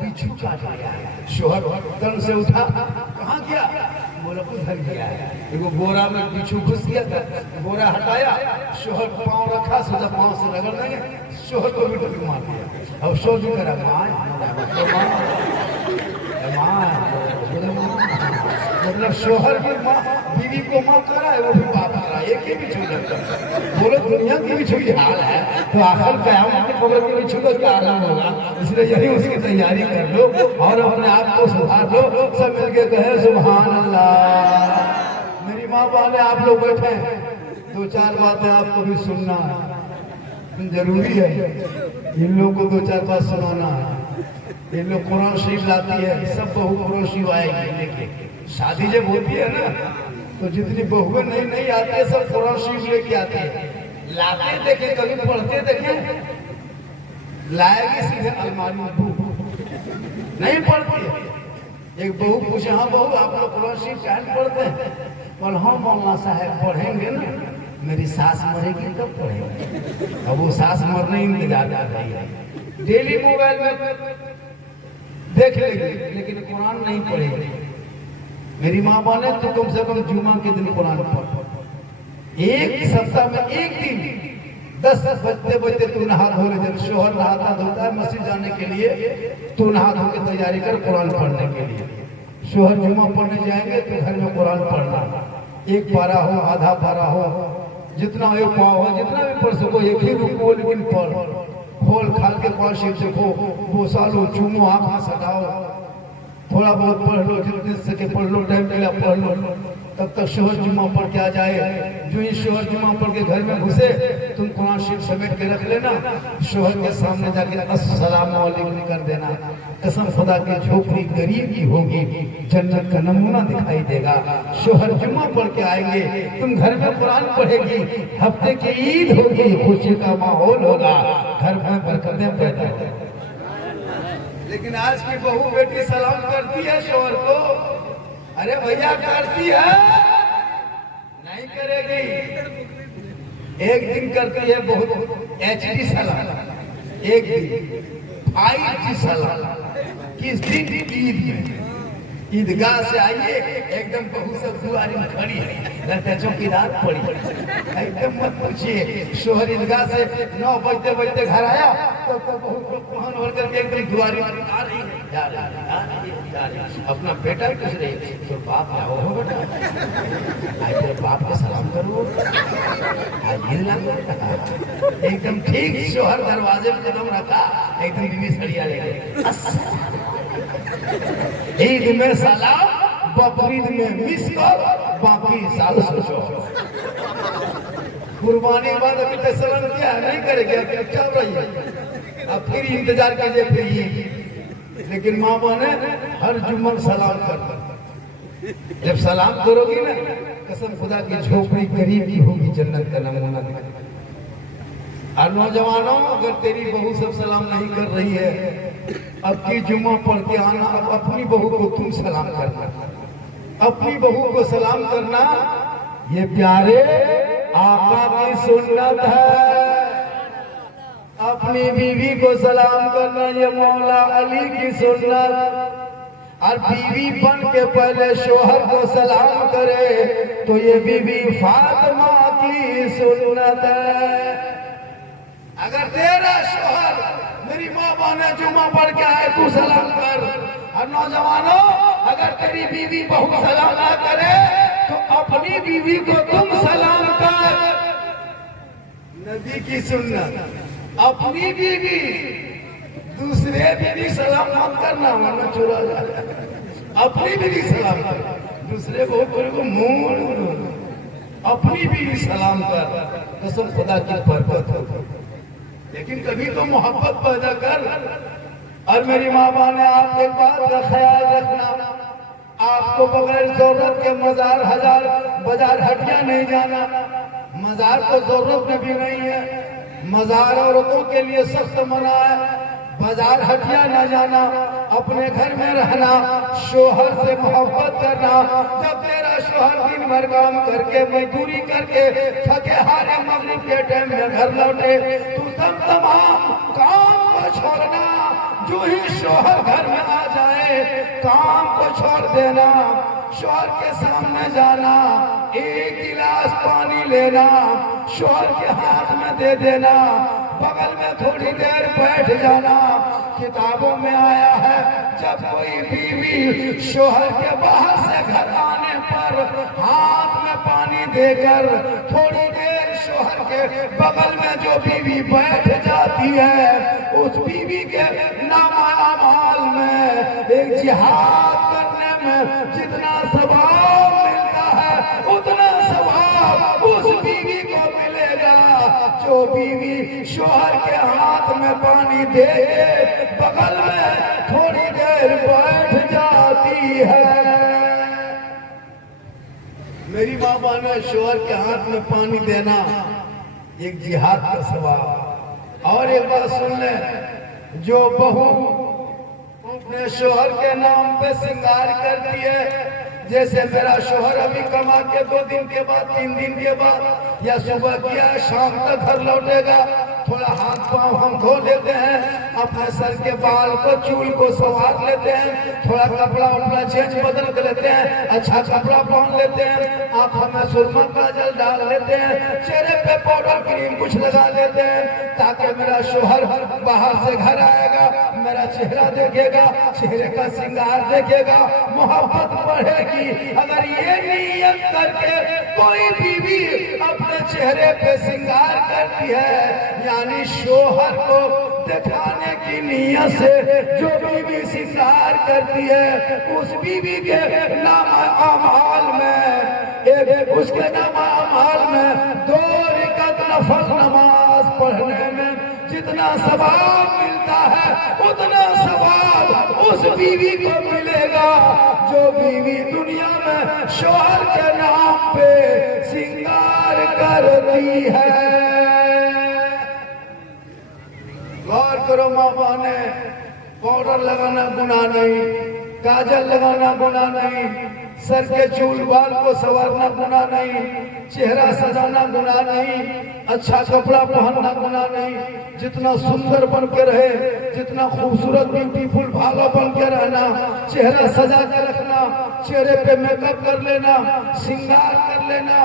बिच्छू काट लिया शोहर तन से उठा कहाँ गया बोला उधर गया एगो बोरा में बिच्छू घुस गया था बोरा हटाया शोहर पाँव रखा सोचा पाँव से रगड़ देंगे शोहर को भी टोपी मार दिया अब शोर भी करा मतलब शोहर की माँ बीवी को माँ करा है वो भी बाप करा एक ही बिच्छू लगता बोलो दुनिया की बिच्छू की हाल है तो आखिर कयामत के बगल के बिच्छू का क्या आलम होगा इसलिए यही उसकी तैयारी कर लो और अपने आप को सुधार लो सब मिलके कहे सुभान अल्लाह। मेरी माँ वाले आप लोग बैठे दो चार बातें आपको भी सुनना जरूरी है इन लोगों को दो चार बात सुनाना है। ये लोग कुरान शरीफ लाती है सब बहू कुरान शरीफ आएगी लेके शादी जब होती है ना तो जितनी बहुएं नहीं आती है सब कुरान शरीफ लेके आती है लाते देखे कभी पढ़ते देखे लाएगी सीधे अलमारी में नहीं पढ़ती है। एक बहू पूछे हाँ बहू आप लोग कुरान शरीफ क्या पढ़ते हैं पर हाँ मौलाना साहब पढ़ेंगे ना मेरी सास मरेगी कब पढ़ेंगे अब वो सास मरने इंतजार कर रही है डेली मोबाइल में देख लेगी लेकिन कुरान नहीं पढ़ेगी। मेरी माँ बोले तो कम से कम जुमा के दिन कुरान पढ़ एक सप्ताह में एक दिन 10 बजते तू नहा धो ले जब शोहर नहाता धोता है मस्जिद जाने के लिए तू नहा धो के तैयारी कर कुरान पढ़ने के लिए शोहर जुमा पढ़ने जाएंगे तो घर में कुरान पढ़ना एक पारा हो आधा पारा हो जितना एक पाव हो जितना भी पढ़ सको एक ही रुको लेकिन पढ़ खोल खाल के पास शिव देखो वो सालो चूमो आँख सटाओ थोड़ा बहुत पढ़ लो जितने सके पढ़ लो टाइम मिला पढ़ लो तब तक शोहर जुम्मा पढ़ के आ जाए जो ही शोहर जुम्मा पढ़ के घर में घुसे तुम कुरान शरीफ समेट के रख लेना शोहर के सामने जाके अस्सलाम वालेकुम कर देना कसम खुदा की झोपड़ी गरीब की होगी जन्नत का नमूना दिखाई देगा। शोहर जुम्मा पढ़ के आएंगे तुम घर में कुरान पढ़ेगी हफ्ते की ईद होगी खुशी का माहौल होगा घर में बरकतें पैदा होगी। लेकिन आज की बहू बेटी सलाम करती है शोहर को अरे भैया करती है नहीं करेगी एक दिन करती है बहुत HD सलाम एक दिन 5G सलाम किस दिन ईद में ईदगाह से आइए एकदम बहू सब दुआरी में खड़ी है लगता चौकीदार पड़ी एकदम मत पूछिए शोहर ईदगाह से 9 बजते घर आया तो बहू को पहन भर करके एकदम दुआरी में आ रही है जा रही अपना बेटा पूछ रही तो बाप आओ हो बेटा आज तेरे बाप को सलाम करो आज ये लगा एकदम ठीक शोहर दरवाजे में कदम रखा एकदम बीवी सड़िया ले गई ईद में सलाम बकरीद में मिस कॉल बाकी साल सोचो कुर्बानी बाद अभी तक सलाम किया नहीं करेगा क्या रही है अब फिर इंतजार कीजिए फिर ईद लेकिन माँ बहने हर जुम्मन सलाम कर जब सलाम करोगी ना कसम खुदा की झोपड़ी गरीब की होगी जन्नत का नमूना और नौजवानों अगर तेरी बहू सब सलाम नहीं कर रही है अब की जुम्मा पढ़ के आना अब अपनी बहू को तुम सलाम करना अपनी बहू को सलाम करना ये प्यारे आका की सुन्नत है अपनी बीवी को सलाम करना ये मौला अली की सुन्नत और बीवी बन के पहले शोहर को सलाम करे तो ये बीवी फातिमा की सुन्नत है। अगर तेरा शोहर मेरी माँ बहने जुम्मा पढ़ के आए तू सलाम कर और नौजवानों अगर तेरी बीवी बहू सलाम ना करे तो अपनी बीवी को तुम सलाम कर नबी की सुन्नत अपनी बीवी दूसरे बीवी सलाम मत करना वरना चुरा जाए अपनी बीवी सलाम कर दूसरे को मुंह अपनी भी सलाम कर, कसम खुदा की बरकत हो। लेकिन कभी तो मोहब्बत पैदा कर। और मेरी माँ ने आप एक बात का ख्याल रखना, आपको बगैर जरूरत के मजार हजार बाजार हटिया नहीं जाना। मजार को जरूरत में भी नहीं है, मजार औरतों के लिए सख्त मना है। बाजार हटिया न जाना, अपने घर में रहना, शोहर से मोहब्बत करना। जब तेरा शोहर दिन भर काम करके मजदूरी करके थके हारे मगरिब के टाइम में घर लौटे, तू तमाम काम को छोड़ना। जो ही शोहर घर में आ जाए काम को छोड़ देना, शोहर के सामने जाना, एक गिलास पानी लेना, शोहर के हाथ में दे देना, बगल में थोड़ी देर बैठ जाना। किताबों में आया है जब कोई बीवी शोहर के बाहर से घर आने पर हाथ में पानी देकर थोड़ी देर शोहर के बगल में जो बीवी बैठ जाती है, उस बीवी के नामाल में एक जिहाद करने में जितना सवाब मिलता है उतना सवाब उस बीवी को मिलेगा जो बीवी शोहर के हाथ में पानी दे बगल में थोड़ी देर बैठ जाती है। मेरी माँ ने शोहर के हाथ में पानी देना एक जिहाद का सवाब। और एक बात सुन ले, जो बहू अपने शोहर के नाम पे श्रृंगार करती है, जैसे मेरा शोहर अभी कमा के 2 दिन के बाद 3 दिन के बाद या सुबह किया शाम तक घर लौटेगा, थोड़ा हाथ पांव हम धो लेते हैं, अपने सर के बाल को चूल को संवार लेते हैं, थोड़ा कपड़ा उपड़ा चेंज बदल कर लेते हैं, अच्छा कपड़ा पहन लेते हैं, आंखों में सुरमा काजल डाल लेते हैं, चेहरे पे पाउडर क्रीम कुछ लगा लेते हैं, ताकि मेरा शोहर बाहर से घर आएगा, मेरा चेहरा देखेगा, चेहरे का श्रृंगार देखेगा, मोहब्बत बढ़ेगी। अगर ये नियत करके कोई बीवी अपने चेहरे पे श्रृंगार करती है, यानी शोहर को दिखाने की नियत से जो बीवी श्रृंगार करती है, उस बीवी के नाम अमाल में उसके नाम अमाल में 2 रकात नफल नमाज पढ़ने में जितना सवाब मिलता है उतना सवाब उस बीवी को मिलेगा जो बीवी दुनिया में शोहर के नाम पे श्रृंगार करती है। गौर करो माँ बहने, पाउडर लगाना गुनाह नहीं, काजल लगाना गुनाह नहीं, सर के चूल बाल को संवारना गुनाह नहीं, चेहरा सजाना गुनाह नहीं, अच्छा कपड़ा पहनना गुनाह नहीं। जितना सुंदर बन के रहे, जितना खूबसूरत ब्यूटीफुल भाला बन के रहना, चेहरा सजा के रखना, चेहरे पे मेकअप कर लेना, श्रृंगार कर लेना।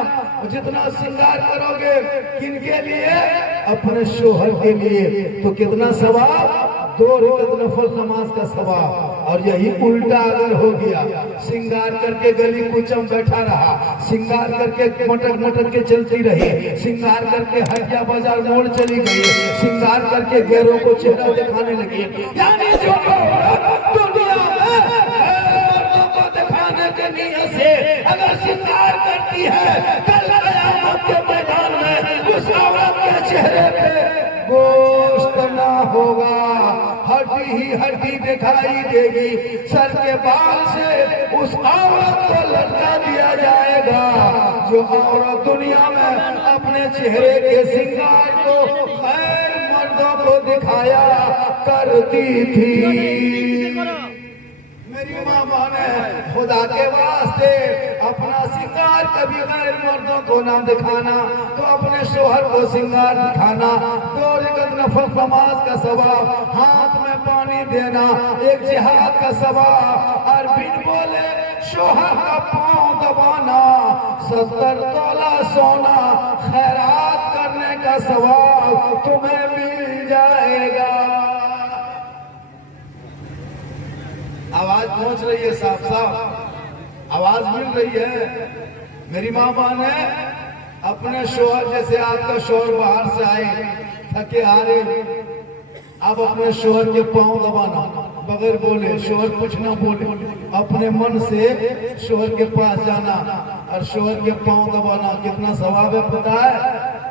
जितना श्रृंगार करोगे किनके लिए? अपने शोहर के लिए, तो कितना सवाब? 2 रकात नफल नमाज का सवाब। और यही उल्टा अगर हो गया, श्रृंगार करके गली कुचम बैठा रहा, श्रृंगार करके मटक के चलती रही, श्रृंगार करके हटिया बाजार मोड़ चली गई, श्रृंगार करके गैरों को चेहरा दिखाने लगी, यानी जो दुनिया में मर्दों को दिखाने के नियत से अगर श्रृंगार करती है, कल क़यामत के मैदान में उस औरत के चेहरे पे गोश्त ना होगा, हड्डी ही हड्डी दिखाई देगी, सर के बाल से उस औरत को लटका दिया जाएगा जो औरत दुनिया में अपने चेहरे के श्रृंगार को गैर मर्दों को दिखाया करती थी। मेरी माँ ने खुदा के वास्ते अपना श्रृंगार कभी गैर मर्दों को ना दिखाना, तो अपने शोहर को श्रृंगार दिखाना। 2 रकात नफल नमाज का सवाब, हाथ में पानी देना एक जिहाद का सवाब, और बिन बोले शोहर का पांव दबाना, 70 तोला सोना खैरात करने का सवाब तुम्हें मिल जाएगा। आवाज पहुंच रही है, साफ साफ आवाज मिल रही है। मेरी माँ ने अपने शोहर, जैसे आपका शोहर बाहर से आए थके हारे, अब अपने शोहर के पांव दबाना बगैर बोले, शोहर कुछ ना बोले, अपने मन से शोहर के पास जाना, और शोहर के पांव दबाना कितना सवाब है पता है?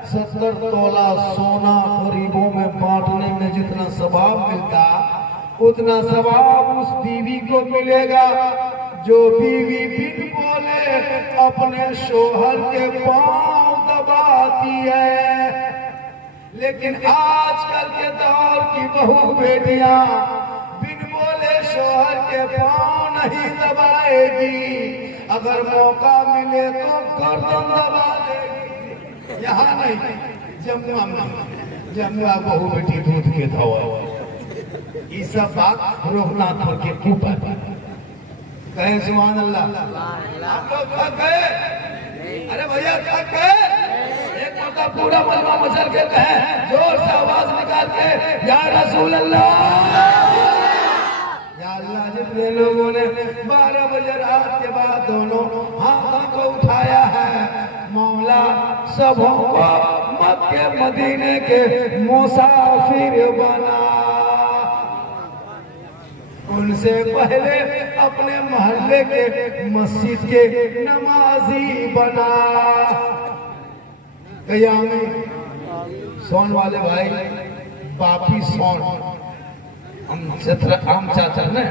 70 तोला सोना गरीबों में बांटने में जितना सवाब मिलता उतना सवाब उस बीवी को मिलेगा जो बीवी बिन बोले अपने शोहर के पांव दबाती है। लेकिन आजकल के दौर की बहू बेटियां बिन बोले शोहर के पांव नहीं दबाएगी, अगर मौका मिले तो गर्दन दबा देगी। यहाँ नहीं, जमुआ में जमुआ बहू बेटी दूध के धोआ, ये सब बात रोकना तो के ऊपर कहे सुभान अल्लाह। आप लोग थक गए? अरे भैया थक गए? एक मौका पूरा मलबा मचल के कहे जोर से आवाज निकाल के या रसूल अल्लाह, या अल्लाह। जितने लोगों ने 12 बजे रात के बाद दोनों हाथों को उठाया है, मौला सबों को मक्के मदीने के मुसाफिर बना, उनसे पहले अपने मोहल्ले के मस्जिद के नमाजी बना। कयामी सोन वाले भाई बापी सोन आम चाचन ने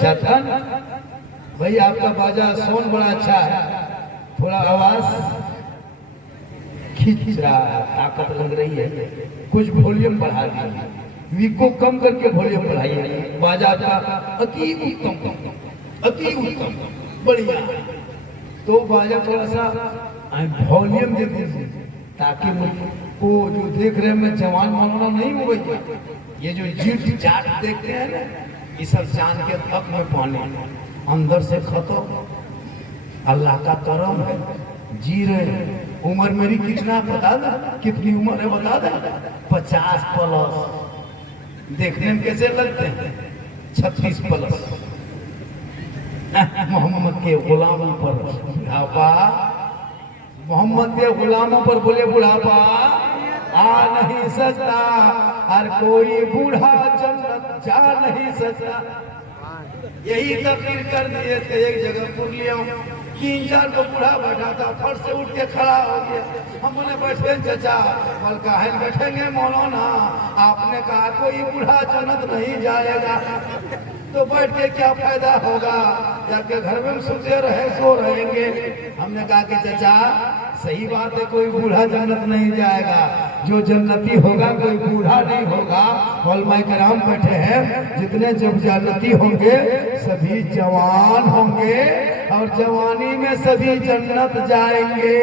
चाचन भाई आपका बाजा सोन बड़ा अच्छा है, थोड़ा आवाज खींच रहा है, ताकत लग रही है, कुछ वॉल्यूम बढ़ा दीजिए, वीको कम करके वॉल्यूम बढ़ाइए। बाजा का अति उत्तम, अति उत्तम, बढ़िया। तो बाजा थोड़ा सा वॉल्यूम दे दीजिए ताकि मुझको जो देख रहे हैं मैं जवान मानना नहीं हो गई। ये जो जीट जाट देखते हैं ना, ये सब जान के तक में पाने अंदर से खत्म। अल्लाह का करम है, जी रहे। उम्र मेरी कितना बता दे, कितनी उम्र है बता दे? 50 प्लस। देखने में कैसे लगते हैं? 36 प्लस। मोहम्मद के गुलामों पर बुढ़ापा, मोहम्मद के गुलामों पर बोले बुढ़ापा आ नहीं सकता, हर कोई बूढ़ा जन्नत जा नहीं सकता। यही तकरीर कर दिए थे एक जगह पुरलिया में, 3-4 को बूढ़ा बैठा था, फट से उठ के खड़ा हो गया। हमने बैठे चाचा, बोल काहे बैठेंगे मौलाना, आपने कहा कोई बूढ़ा जन्नत नहीं जाएगा, तो बैठ के क्या फायदा होगा, जाके घर में सोते रहे सो रहेंगे। हमने कहा कि चाचा सही बात है, कोई बूढ़ा जन्नत नहीं जाएगा, जो जन्नती होगा कोई बूढ़ा नहीं होगा। उलमाए किराम बैठे हैं, जितने जब जन्नती होंगे सभी जवान होंगे और जवानी में सभी जन्नत जाएंगे।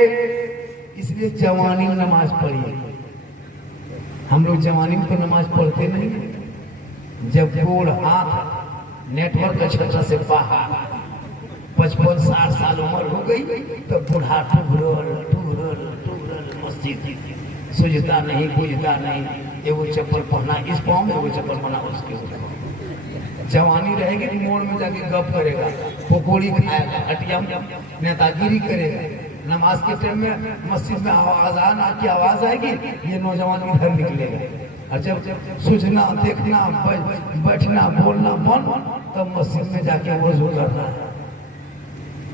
इसलिए जवानी में नमाज पढ़िए। हम लोग जवानी में तो नमाज पढ़ते नहीं, जब गोड़ हाथ नेटवर्क का क्षेत्र से बाहर 55-60 साल उम्र हो गई तो बूढ़ा टुगरल मस्जिद, सुझता नहीं बुझता नहीं, एगो चप्पल पहना इस पाँव में, एगो चप्पल पहना उसके ऊपर। जवानी रहेगी तो मोड़ में जाके गप करेगा, पकौड़ी खाएगा, हटिया में नेतागिरी करेगा। नमाज के टाइम में मस्जिद में आवाजान की आवाज आएगी, ये नौजवान इधर निकलेगा। और जब सूझना देखना बैठना बोलना बंद, तब मस्जिद में जाके वजू करना है।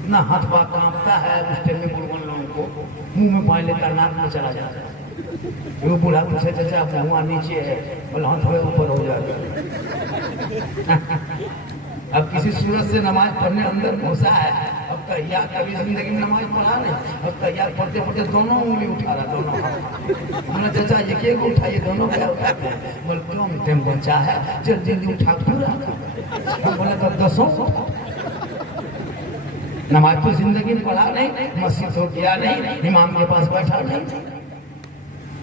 ना हाथ पाँव कांपता है उस टाइम में, बुढ़वन लोगों को मुंह में पानी लेकर नाक में चला जाता है। वो बूढ़ा पूछे चाचा मुँह नीचे है, बोला हाथ थोड़े ऊपर हो जाएगा। अब किसी सूरत से नमाज पढ़ने अंदर घुसा है, अब तैयार कभी जिंदगी में नमाज पढ़ा नहीं, अब तैयार पढ़ते पढ़ते दोनों उंगली उठा रहा, दोनों हाथ। हमने चाचा एक उठाइए, दोनों क्या उठाते हैं? बोल क्यों टाइम बचा है, जल्दी जल्दी उठा क्यों रहा? हम बोले तब 10 नमाज तो जिंदगी में पढ़ा नहीं, मस्जिद हो गया नहीं, इमाम के पास बैठा नहीं।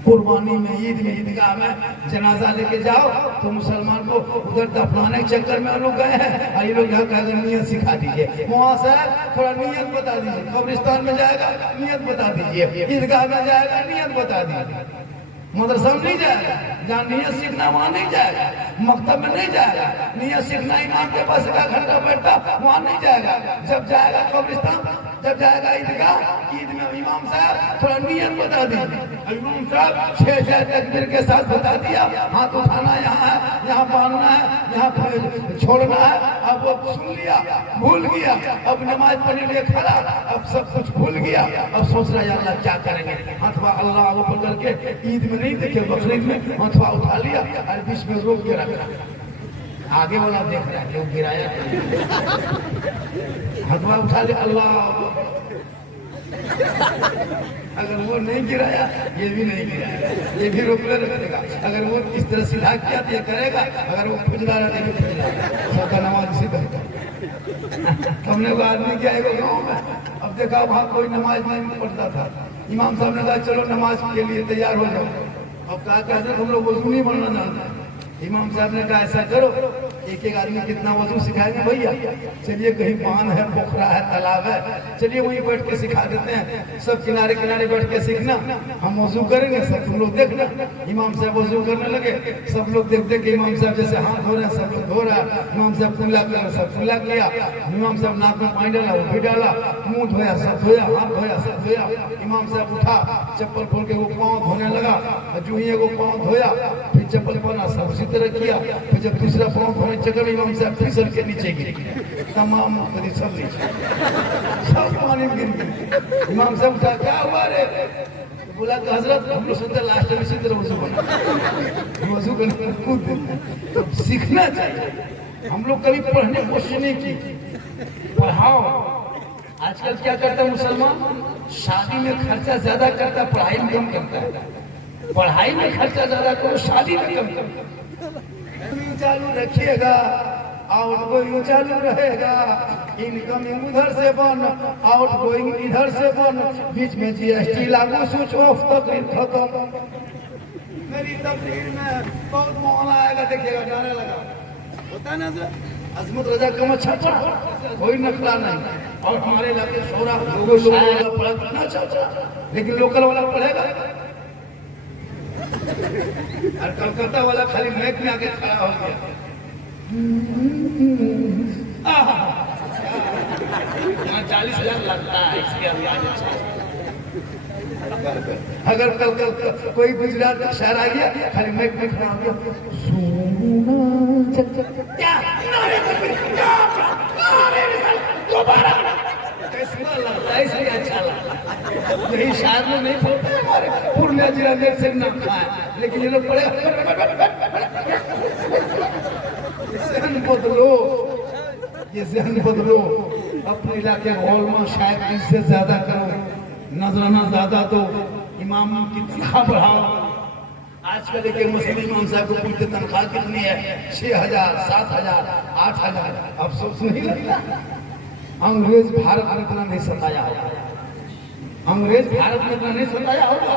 कुर्बानी में ईद में ईदगाह में जनाजा लेके जाओ तो मुसलमान को उधर दफनाने के चक्कर में लोग गए हैं, और ये लोग यहाँ कहते नियत सिखा दीजिए, वहाँ से थोड़ा नियत बता दीजिए, कब्रिस्तान में जाएगा नियत बता दीजिए, ईदगाह में जाएगा नियत बता दीजिए, मदरसा में नहीं जाएगा, जहाँ नियत सीखना वहाँ नहीं जाएगा, मकतब में नहीं जाएगा, नियत सीखना इमाम के पास 1 घंटा बैठता वहाँ नहीं जाएगा। जब जाएगा कब्रिस्तान, जब जाएगा ईदगाह, ईद में इमाम साहब थोड़ा नियत बता दीजिए, इमाम साहब 6 तकबीर के साथ बता दिया, हाथ उठाना यहाँ है, यहाँ बांधना है, यहाँ छोड़ना है। अब वो सुन लिया, भूल गया, अब नमाज पढ़ने लिए खड़ा, अब सब कुछ भूल गया। अब सोच रहा है अल्लाह क्या करेंगे, हथवा अल्लाह ऊपर करके ईद में नहीं देखे बकरीद में हथवा उठा लिया और बीच में रोक के रखा। आगे वाला देख रहा है वो गिराया, हथवा उठा लिया अल्लाह। अगर वो नहीं गिराया ये भी नहीं गिराया, ये भी रोकले रखेगा। अगर वो इस तरह सीधा किया तो ये करेगा, अगर वो खुजला रहा तो खुजला सबका नमाज इसी तरह। हमने वो आदमी क्या है गाँव में, अब देखा वहाँ कोई नमाज नहीं पढ़ता था। इमाम साहब ने कहा चलो नमाज के लिए तैयार हो जाओ। अब कहा कहते हम लोग वजू नहीं बनना जानते। इमाम साहब ने कहा ऐसा करो, एक एक आदमी कितना वजू सिखाएंगे भैया, चलिए कहीं बांध है, पोखरा है, तालाब है, चलिए वहीं बैठ के सिखा देते हैं। सब किनारे किनारे बैठ के सीखना, हम वजू करेंगे, सब तुम लोग देखना। इमाम साहब वजू करने लगे, सब लोग देख देख के इमाम साहब जैसे हाथ धो रहे हैं सब लोग धो रहा है। इमाम साहब कुल्ला कर सब कुल्ला किया, इमाम साहब नाक में पानी डाला वो भी डाला, मुंह धोया सब धोया, हाथ धोया सब धोया। इमाम साहब उठा, चप्पल खोल के वो पाँव धोने लगा, जो ही वो पाँव धोया फिर चप्पल पहना, सब उसी तरह किया। फिर जब दूसरा पाँव धोने चक्कर में इमाम साहब फिसल के नीचे गिरे, तमाम करीब सब नीचे, सब पानी में गिर गए। इमाम साहब उठा, क्या हुआ रे? तो बोला कि हजरत हम लोग सोचते लास्ट में इसी तरह वजू बना, वजू करने कूद देते। तो सीखना चाहिए। हम लोग कभी पढ़ने की कोशिश नहीं की, पढ़ाओ। आजकल क्या करता है मुसलमान, शादी में खर्चा ज्यादा करता है, पढ़ाई में कम करता है। पढ़ाई में खर्चा ज्यादा करो, शादी में कम करो। चालू रखिएगा, आउट गोइंग चालू रहेगा, इनकमिंग उधर से बंद, आउट गोइंग इधर से बंद, बीच में जीएसटी लागू, स्विच ऑफ तकरीर खत्म। मेरी तकरीर में बहुत माहौल आएगा, देखिएगा डरने लगा होता है ना सर। अजमत रजा कम अच्छा पढ़ा, कोई नखला नहीं। और हमारे इलाके शोरा लोगों वाला पढ़ा कितना अच्छा, लेकिन लोकल वाला पढ़ेगा और कलकत्ता वाला खाली मैक में आके खड़ा हो गया। 40,000 लगता है इसके अंदाज। अगर कल कोई गुजरात का शहर आ गया, खाली मैक में खड़ा हो गया, दोबारा कैसा लगता है, इसलिए अच्छा लगता है। यही शायद में नहीं बोलते हमारे पूर्णिया जिला में से नाम खाए, लेकिन ये लोग पढ़े। जहन बदलो, ये जहन बदलो। अपने इलाके हॉल में शायद इससे ज्यादा करो, नजराना ज्यादा दो, इमाम की तनख्वाह बढ़ाओ। आजकल एक मुस्लिम इमाम साहब को पूछते तनख्वाह कितनी है, 6,000, 7,000, 8,000। अफसोस नहीं लगता, अंग्रेज भारत में इतना नहीं सताया होगा, अंग्रेज भारत में इतना नहीं सताया होगा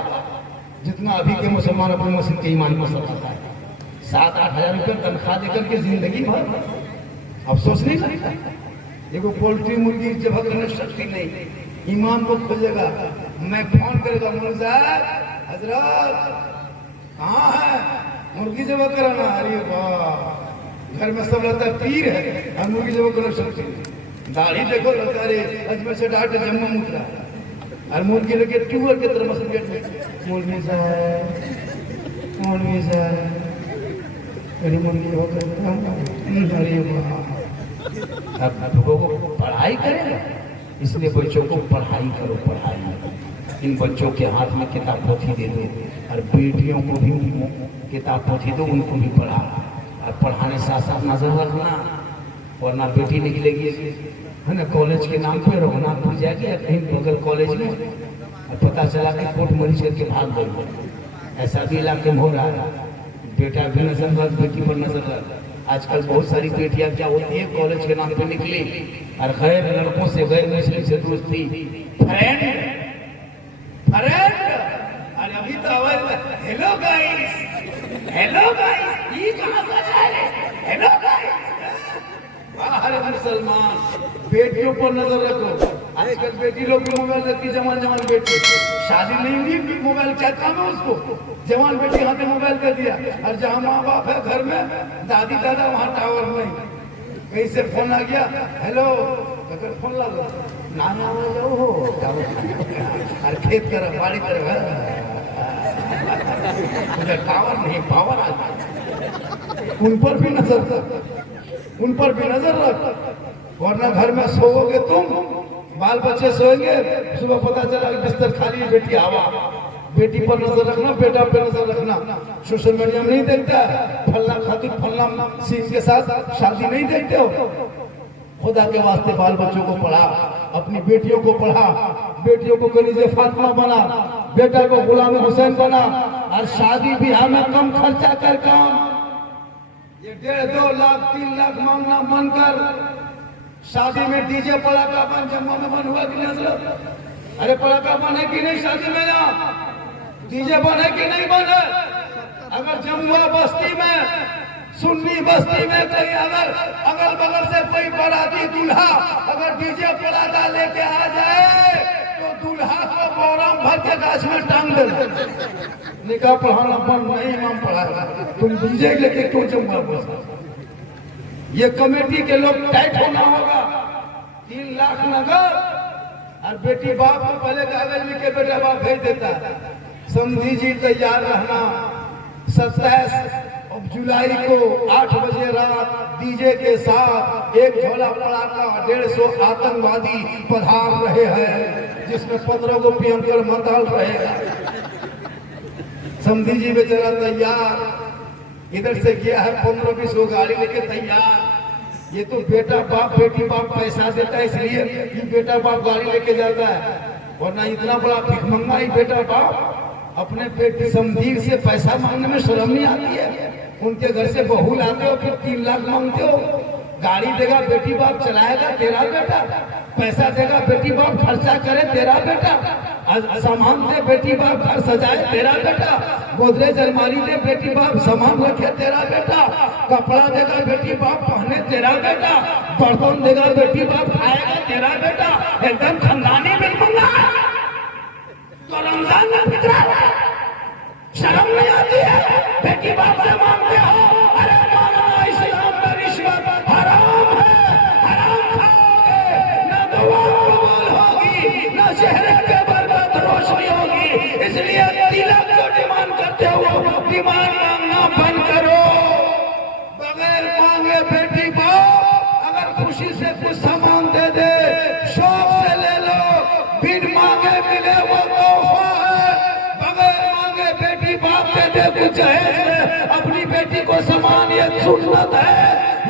जितना अभी के मुसलमान अपने मस्जिद के ईमान को सताता है। 7-8 हजार रुपये तनख्वाह देकर के जिंदगी भर अफसोस नहीं लगता। देखो पोल्ट्री मुर्गी जब करने शक्ति नहीं, इमाम को खोजेगा, मैं फोन करेगा, मुर्जा हजरत कहाँ है, मुर्गी जब कराना। अरे वाह, घर में सब लगता है पीर है और मुर्गी जब करने शक्ति नहीं। दाढ़ी देखो लगता है अजमेर से डाट जम्मू मुतरा और मुर्गी लगे ट्यूबर के तरह मसल गेट में, मुर्गी साहब अरे मुर्गी हो गई। अरे वाह, अब लोगों को पढ़ाई करेगा, इसलिए बच्चों को पढ़ाई करो, पढ़ाई। इन बच्चों के हाथ में किताब पोथी दे दो और बेटियों को भी किताब पोथी दो, उनको भी पढ़ा। और पढ़ाने साथ साथ नजर रखना, वरना बेटी निकलेगी है ना कॉलेज के नाम पे रघुनाथपुर जाएगी या कहीं बगल कॉलेज में, और पता चला कि कोर्ट मरीज करके भाग गई। ऐसा भी इलाके में हो रहा है। बेटा भी नजर रख, बेटी पर नजर रख। आजकल बहुत सारी बेटियां क्या होती है, कॉलेज के नाम पे निकली और गैर लड़कों से, गैर मुस्लिम से दोस्ती, फ्रेंड। अरे अभी तो आवाज, हेलो गाइस, हेलो गाइस, ये कहां से आया है, हेलो गाइस। बाहर मुसलमान, बेटियों पर नजर रखो। आजकल बेटी लोग भी मोबाइल रखती, जवान बेटी, शादी नहीं हुई, मोबाइल क्या काम है उसको, जवान बेटी हाथ में मोबाइल कर दिया। और जहाँ माँ बाप है घर में, दादी दादा, वहाँ टावर नहीं। कहीं से फोन आ गया, हेलो, अगर फोन लगा नाना हो, और खेत कर बाड़ी कर मुझे टावर नहीं पावर आ जाए। उन पर भी नजर रख, उन पर भी नजर रख, वरना घर में सोओगे तुम, बाल बच्चे सोएंगे, सुबह पता चला कि बिस्तर खाली है, बेटी आवा। बेटी पर नजर रखना, बेटा पे नजर रखना। सोशल मीडिया में नहीं देखता है फल्ला खातून फल्ला सीन के साथ शादी नहीं देखते हो। खुदा के वास्ते बाल बच्चों को पढ़ा, अपनी बेटियों को पढ़ा, बेटियों को कलीजे फातिमा बना, बेटा को गुलाम हुसैन बना। और शादी ब्याह में कम खर्चा कर काम, ये 1.5-2 लाख 3 लाख मांगना मन कर। शादी में डीजे पड़ाका बन, जम्मू में बन हुआ कि नहीं हजरत? अरे पड़ाका बन है कि नहीं शादी में? यहाँ डीजे बन है कि नहीं बन है? अगर जम्मू बस्ती में, सुन्नी बस्ती में कहीं अगर अगल बगल से कोई बाराती दूल्हा अगर डीजे पड़ाका लेके आ जाए तो दूल्हा को बोराम भर के गाछ में टांग दे। निकाह पढ़ाना बंद नहीं, इमाम पढ़ाएगा, तुम डीजे लेके क्यों जम्मू बस्ती? ये कमेटी के लोग टाइट होना होगा। 3 लाख नगद और बेटी बाप को पहले कागज में के बेटा बाप भेज देता है। समझी जी तैयार रहना, 27 जुलाई को 8 बजे रात डीजे के साथ एक झोला पड़ाका 150 आतंकवादी पधार रहे हैं, जिसमें 15 को पियंकर मंदाल रहेगा। समझी जी बेचारा तैयार, इधर से गया है 15-20 को गाड़ी लेके तैयार। ये तो बेटा बाप बेटी बाप पैसा देता है, इसलिए ये बेटा बाप गाड़ी लेके जाता है, वरना इतना बड़ा भिखमंगा ही बेटा बाप अपने बेटी समझी से पैसा मांगने में शर्म नहीं आती है। उनके घर से बहू लाते हो, फिर 3 लाख मांगते हो। गाड़ी देगा बेटी बाप चलाएगा तेरा बेटा, पैसा देगा बेटी बाप खर्चा करे तेरा बेटा, सामान दे बेटी बाप घर सजाए तेरा बेटा, गोदरेज अलमारी दे बेटी बाप सामान रखे तेरा बेटा, कपड़ा देगा बेटी बाप पहने तेरा बेटा, बर्तन देगा बेटी बाप खाएगा तेरा बेटा। एकदम खानदानी बिल्कुल तो रमजान में फितरा शर्म नहीं आती है? बेटी बाप से मांगते हो, अरे मांगना इस्लाम में रिश्वत हराम है, हराम खाओगे, न दुआ कबूल होगी, न चेहरे पे बरकत रोशनी होगी। इसलिए तिलक जो डिमांड करते हो, डिमांड मांगना बंद करो। बगैर मांगे बेटी बाप अगर खुशी से कुछ सामान दे दे, शौक से ले लो, बिन मांगे मिले वो तोहफा है। बगैर मांगे बेटी बाप दे दे कुछ है, अपनी बेटी को सामान, ये सुन्नत है,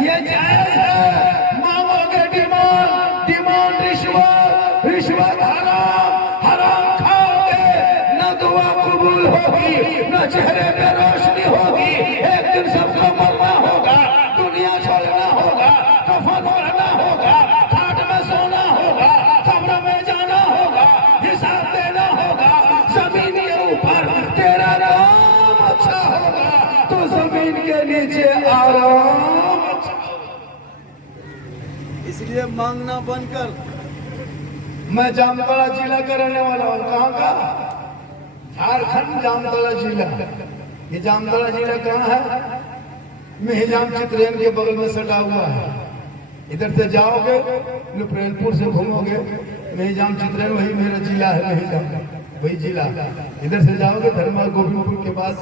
ये जायज है। मांगोगे डिमांड, डिमांड रिश्वत, रिश्वत हराम, हराम खाओगे, न दुआ कबूल होगी, न चेहरे पे रोशनी होगी। एक दिन सबको मरना होगा, दुनिया छोड़ना होगा, कफन ओढ़ना होगा, खाट में सोना होगा, कब्र में जाना होगा, हिसाब देना होगा। जमीन के ऊपर तेरा नाम अच्छा होगा तो जमीन के नीचे आराम अच्छा होगा। इसलिए मांगना बंद कर। मैं जामताड़ा जिला का रहने वाला हूँ। कहाँ का? झारखंड, जामताड़ा जिला। ये जामताड़ा जिला कहाँ है? मेहजाम चित्रेन के बगल में सटा हुआ है। इधर से जाओगे प्रेमपुर से घूमोगे, मेहजाम चित्रेन वही मेरा जिला है, मेहजाम वही जिला। इधर से जाओगे धर्मा गोविंदपुर के पास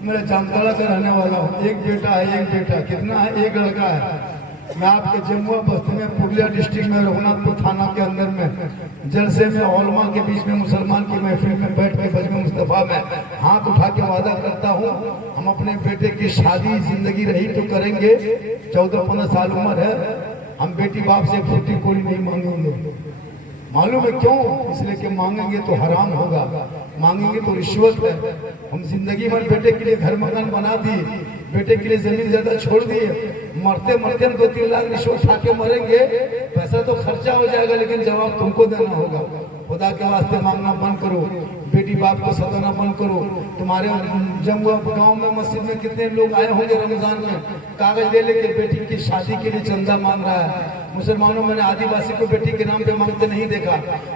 मेरा जामताड़ा का रहने वाला हूँ। एक बेटा है, एक बेटा कितना है? एक लड़का है। मैं आपके जम्मू बस्ती में पुरलिया डिस्ट्रिक्ट में रघुनाथपुर थाना के अंदर में जलसे में औलमा के बीच में मुसलमान की महफिल में बैठ के बजमे मुस्तफा में हाथ उठा के वादा करता हूँ, हम अपने बेटे की शादी जिंदगी रही तो करेंगे। 14-15 साल उम्र है, हम बेटी बाप से फूटी कोड़ी नहीं मांगेंगे। मालूम है क्यों? इसलिए कि मांगेंगे तो हराम होगा, मांगेंगे तो रिश्वत है। हम जिंदगी भर बेटे के लिए घर मकान बना दिए, बेटे के लिए जमीन ज्यादा छोड़ दिए, मरते मरते हम 2-3 लाख रिश्वत खा के मरेंगे। पैसा तो खर्चा हो जाएगा लेकिन जवाब तुमको देना होगा। खुदा के वास्ते मांगना बंद करो, बेटी बाप को सताना बंद करो। तुम्हारे जम्मू गांव में मस्जिद में कितने लोग आए होंगे रमजान में, कागज ले लेके बेटी की शादी के लिए चंदा मांग रहा है। मुसलमानों मैंने आदिवासी को बेटी के नाम पे मांगते नहीं देखा,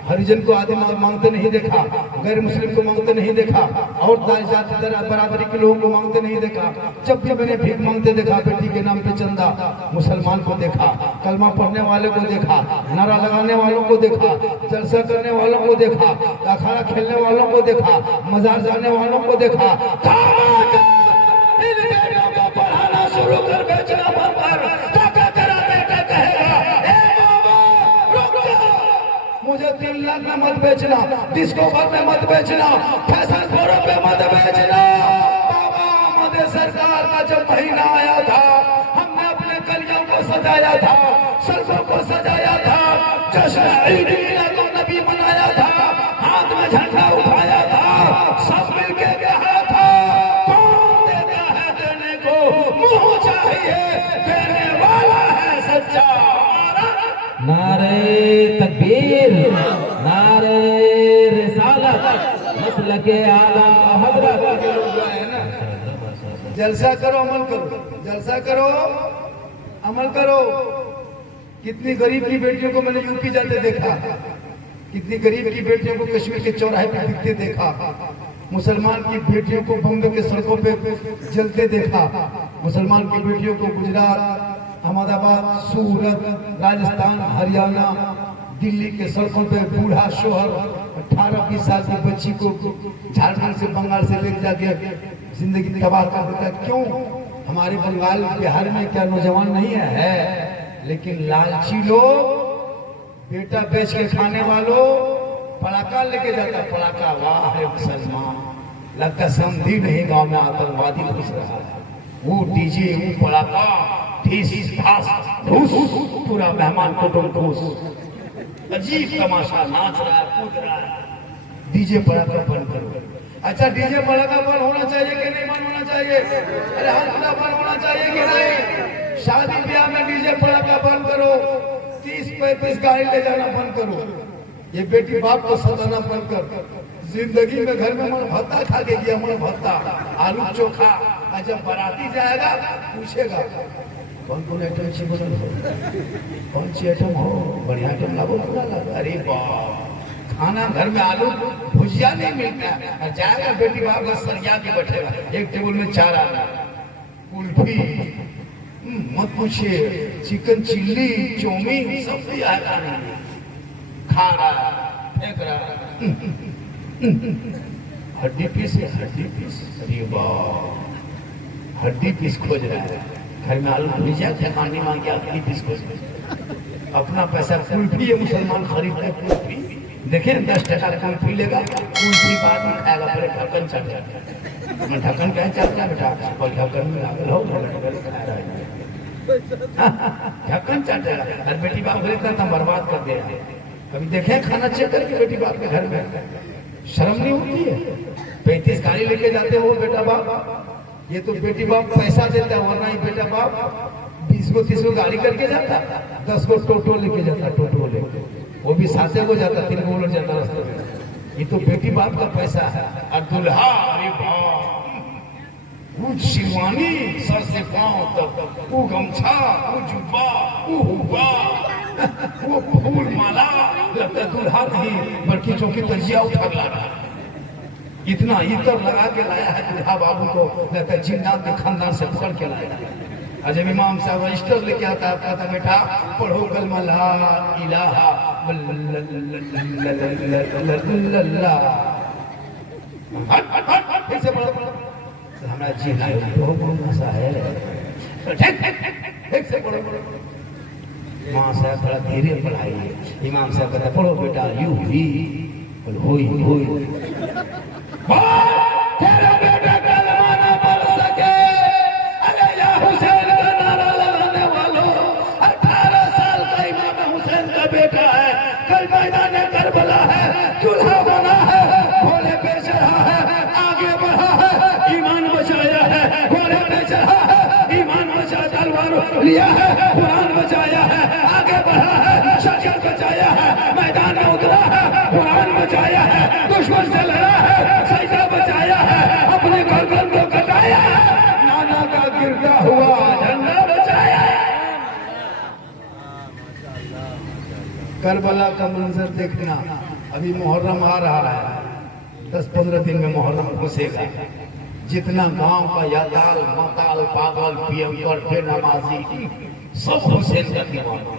हरिजन को आदि मांगते नहीं देखा, गैर मुस्लिम को मांगते नहीं देखा, और जाति बराबरी के लोगों को मांगते नहीं देखा। जब भी मैंने भीख मांगते देखा बेटी के नाम पे चंदा, मुसलमान को देखा, कलमा पढ़ने वाले को देखा, नारा लगाने वालों को देखा, जलसा करने वालों को देखा, अखाड़ा खेलने वालों वालों को देखा, मजार जाने वालों को देखा। इन बेटों को पढ़ाना शुरू कर, बेचना बंद कर। तो तेरा बेटा कहेगा, ए बाबा रुक जा, मुझे 3 लाख में मत बेचना, डिस्को घर में मत बेचना, फैशन फोरों पे मत बेचना। बाबा मोदी सरकार का जब महीना आया था, हमने अपने गलियों को सजाया था, सड़कों को सजाया था, जश्न ईद मिलाद नबी मनाया था, हाथ में झंडा उठाया था, सब मिलके कहा था, कौन देता है देने को, मुंह चाहिए, देने वाला है सच्चा। नारे तकबीर, नारे रिसालत, मसलके आला हजरत। जलसा करो, अमल करो, जलसा करो, अमल करो। कितनी गरीब की बेटियों को मैंने यूपी जाते देखा, कितनी गरीब की बेटियों को कश्मीर के चौराहे पे दिखते देखा, मुसलमान की बेटियों को बम्बे के सड़कों पे जलते देखा, मुसलमान की बेटियों को गुजरात, अहमदाबाद, सूरत, राजस्थान, हरियाणा, दिल्ली के सड़कों पे बूढ़ा शोहर 18-20 साल की बच्ची को झारखंड से, बंगाल से लेकर जाके जिंदगी तबाह कर देता है। क्यों? हमारे बंगाल बिहार में क्या नौजवान नहीं है? लेकिन लालची लोग, बेटा बेच के खाने वालों, पड़ाका लेके जाता, पड़ाका, वाह रे मुसलमान, लगता समझी नहीं गांव में आतंकवादी घुस रहा है। वो डीजे, वो पड़ाका, ठीस फास ठूस, पूरा मेहमान कुटुंब ठूस, अजीब तमाशा, नाच रहा है, कूद रहा है। डीजे पड़ाका बंद करो। अच्छा, डीजे पड़ाका बंद होना चाहिए कि नहीं बंद होना चाहिए? अरे हर पूरा बंद होना चाहिए कि नहीं? शादी ब्याह में डीजे पड़ाका बंद करो, 30-35 गाड़ी ले जाना बंद करो, ये बेटी बाप को सताना बंद कर। जिंदगी में घर में मन भत्ता खा के गया, मन भत्ता, आलू चोखा, और जब बाराती जाएगा पूछेगा कौन कौन आइटम से बोल, कौन सी आइटम हो, बढ़िया आइटम लागो, अरे बाप, खाना घर में आलू भुजिया नहीं मिलता है, जाएगा बेटी बाप का सरिया के बैठेगा, एक टेबल में 4 आना, कुल्फी, मत पूछिए, चिकन चिल्ली, चौमीन, सब भी आया खाने, खा रहा, फेंक रहा, हड्डी पीस है, हड्डी पीस, अरे वाह, हड्डी पीस खोज रहा है, घर में आलू भुजिया खाने मांग के हड्डी पीस खोज रहा है। अपना पैसा कुल्फी है, मुसलमान खरीदते हैं कुल्फी, देखिए 10 टका कुल्फी लेगा, कुल्फी बाद में खाएगा, फिर ढक्कन चढ़ जाएगा। ढक्कन क्या चलता बेटा, और ढक्कन में लागल हो, ढक्कन चढ़ जाएगा, और बेटी बाप इतना बर्बाद कर दे। कभी देखे खाना चेक करके बेटी बाप के घर में शर्म नहीं होती है? 35 गाड़ी लेके जाते हो बेटा बाप, ये तो बेटी बाप पैसा देता है, वरना ही बेटा बाप 20-30 गाड़ी करके जाता, 10 को टोटो लेके जाता, टोटो लेके, वो भी साथे को जाता, 3 को उलट जाता रास्ते में। ये तो बेटी बाप का पैसा है। और दुल्हा, अरे बाप, वो शिवानी सर से पांव तक, वो गमछा, वो जुब्बा, वो हुआ, वो फूल माला, लगता दुल्हा नहीं बल्कि चौकी तजिया उठा ला रहा है। इतना इतर लगा के लाया है दुल्हा बाबू को, लगता है जिन्नात के खानदान से पकड़ के लाया है। और जब इमाम साहब रजिस्टर लेके आता है, कहता बेटा पढ़ो कलमा ला इलाहा फिर से पढ़ो, हमारा जी नहीं तो कौन सा है, फिर से पढ़ो। माँ साहब थोड़ा धीरे पढ़ाइए, इमाम साहब कहता पढ़ो बेटा, यू ही होई होई, तेरा बेटा कलमा ना पढ़ सके, अरे या हुसैन का नारा लगाने वालों, 18 साल का इमाम हुसैन का बेटा है, कल मैदान करबला है, दूल्हा बना है, घोड़े पे चढ़ा है, आगे बढ़ा है, ईमान बचाया है, घोड़े पे चढ़ा है, ईमान बचा, तलवार लिया है, कुरान बचाया है, आगे बढ़ा है, शरीयत बचाया है, मैदान में उतरा है, कुरान बचाया है, दुश्मन से लड़ा है, सजदा बचाया है, अपने गर्दन को कटाया है, नाना का गिरता हुआ झंडा बचाया है। करबला का मंजर देखना, अभी मुहर्रम आ रहा है, 10-15 दिन में मुहर्रम घुसेगा। जितना गांव का याताल माताल पागल पियंकर बेनमाजी सब हुसैन का दीवाना,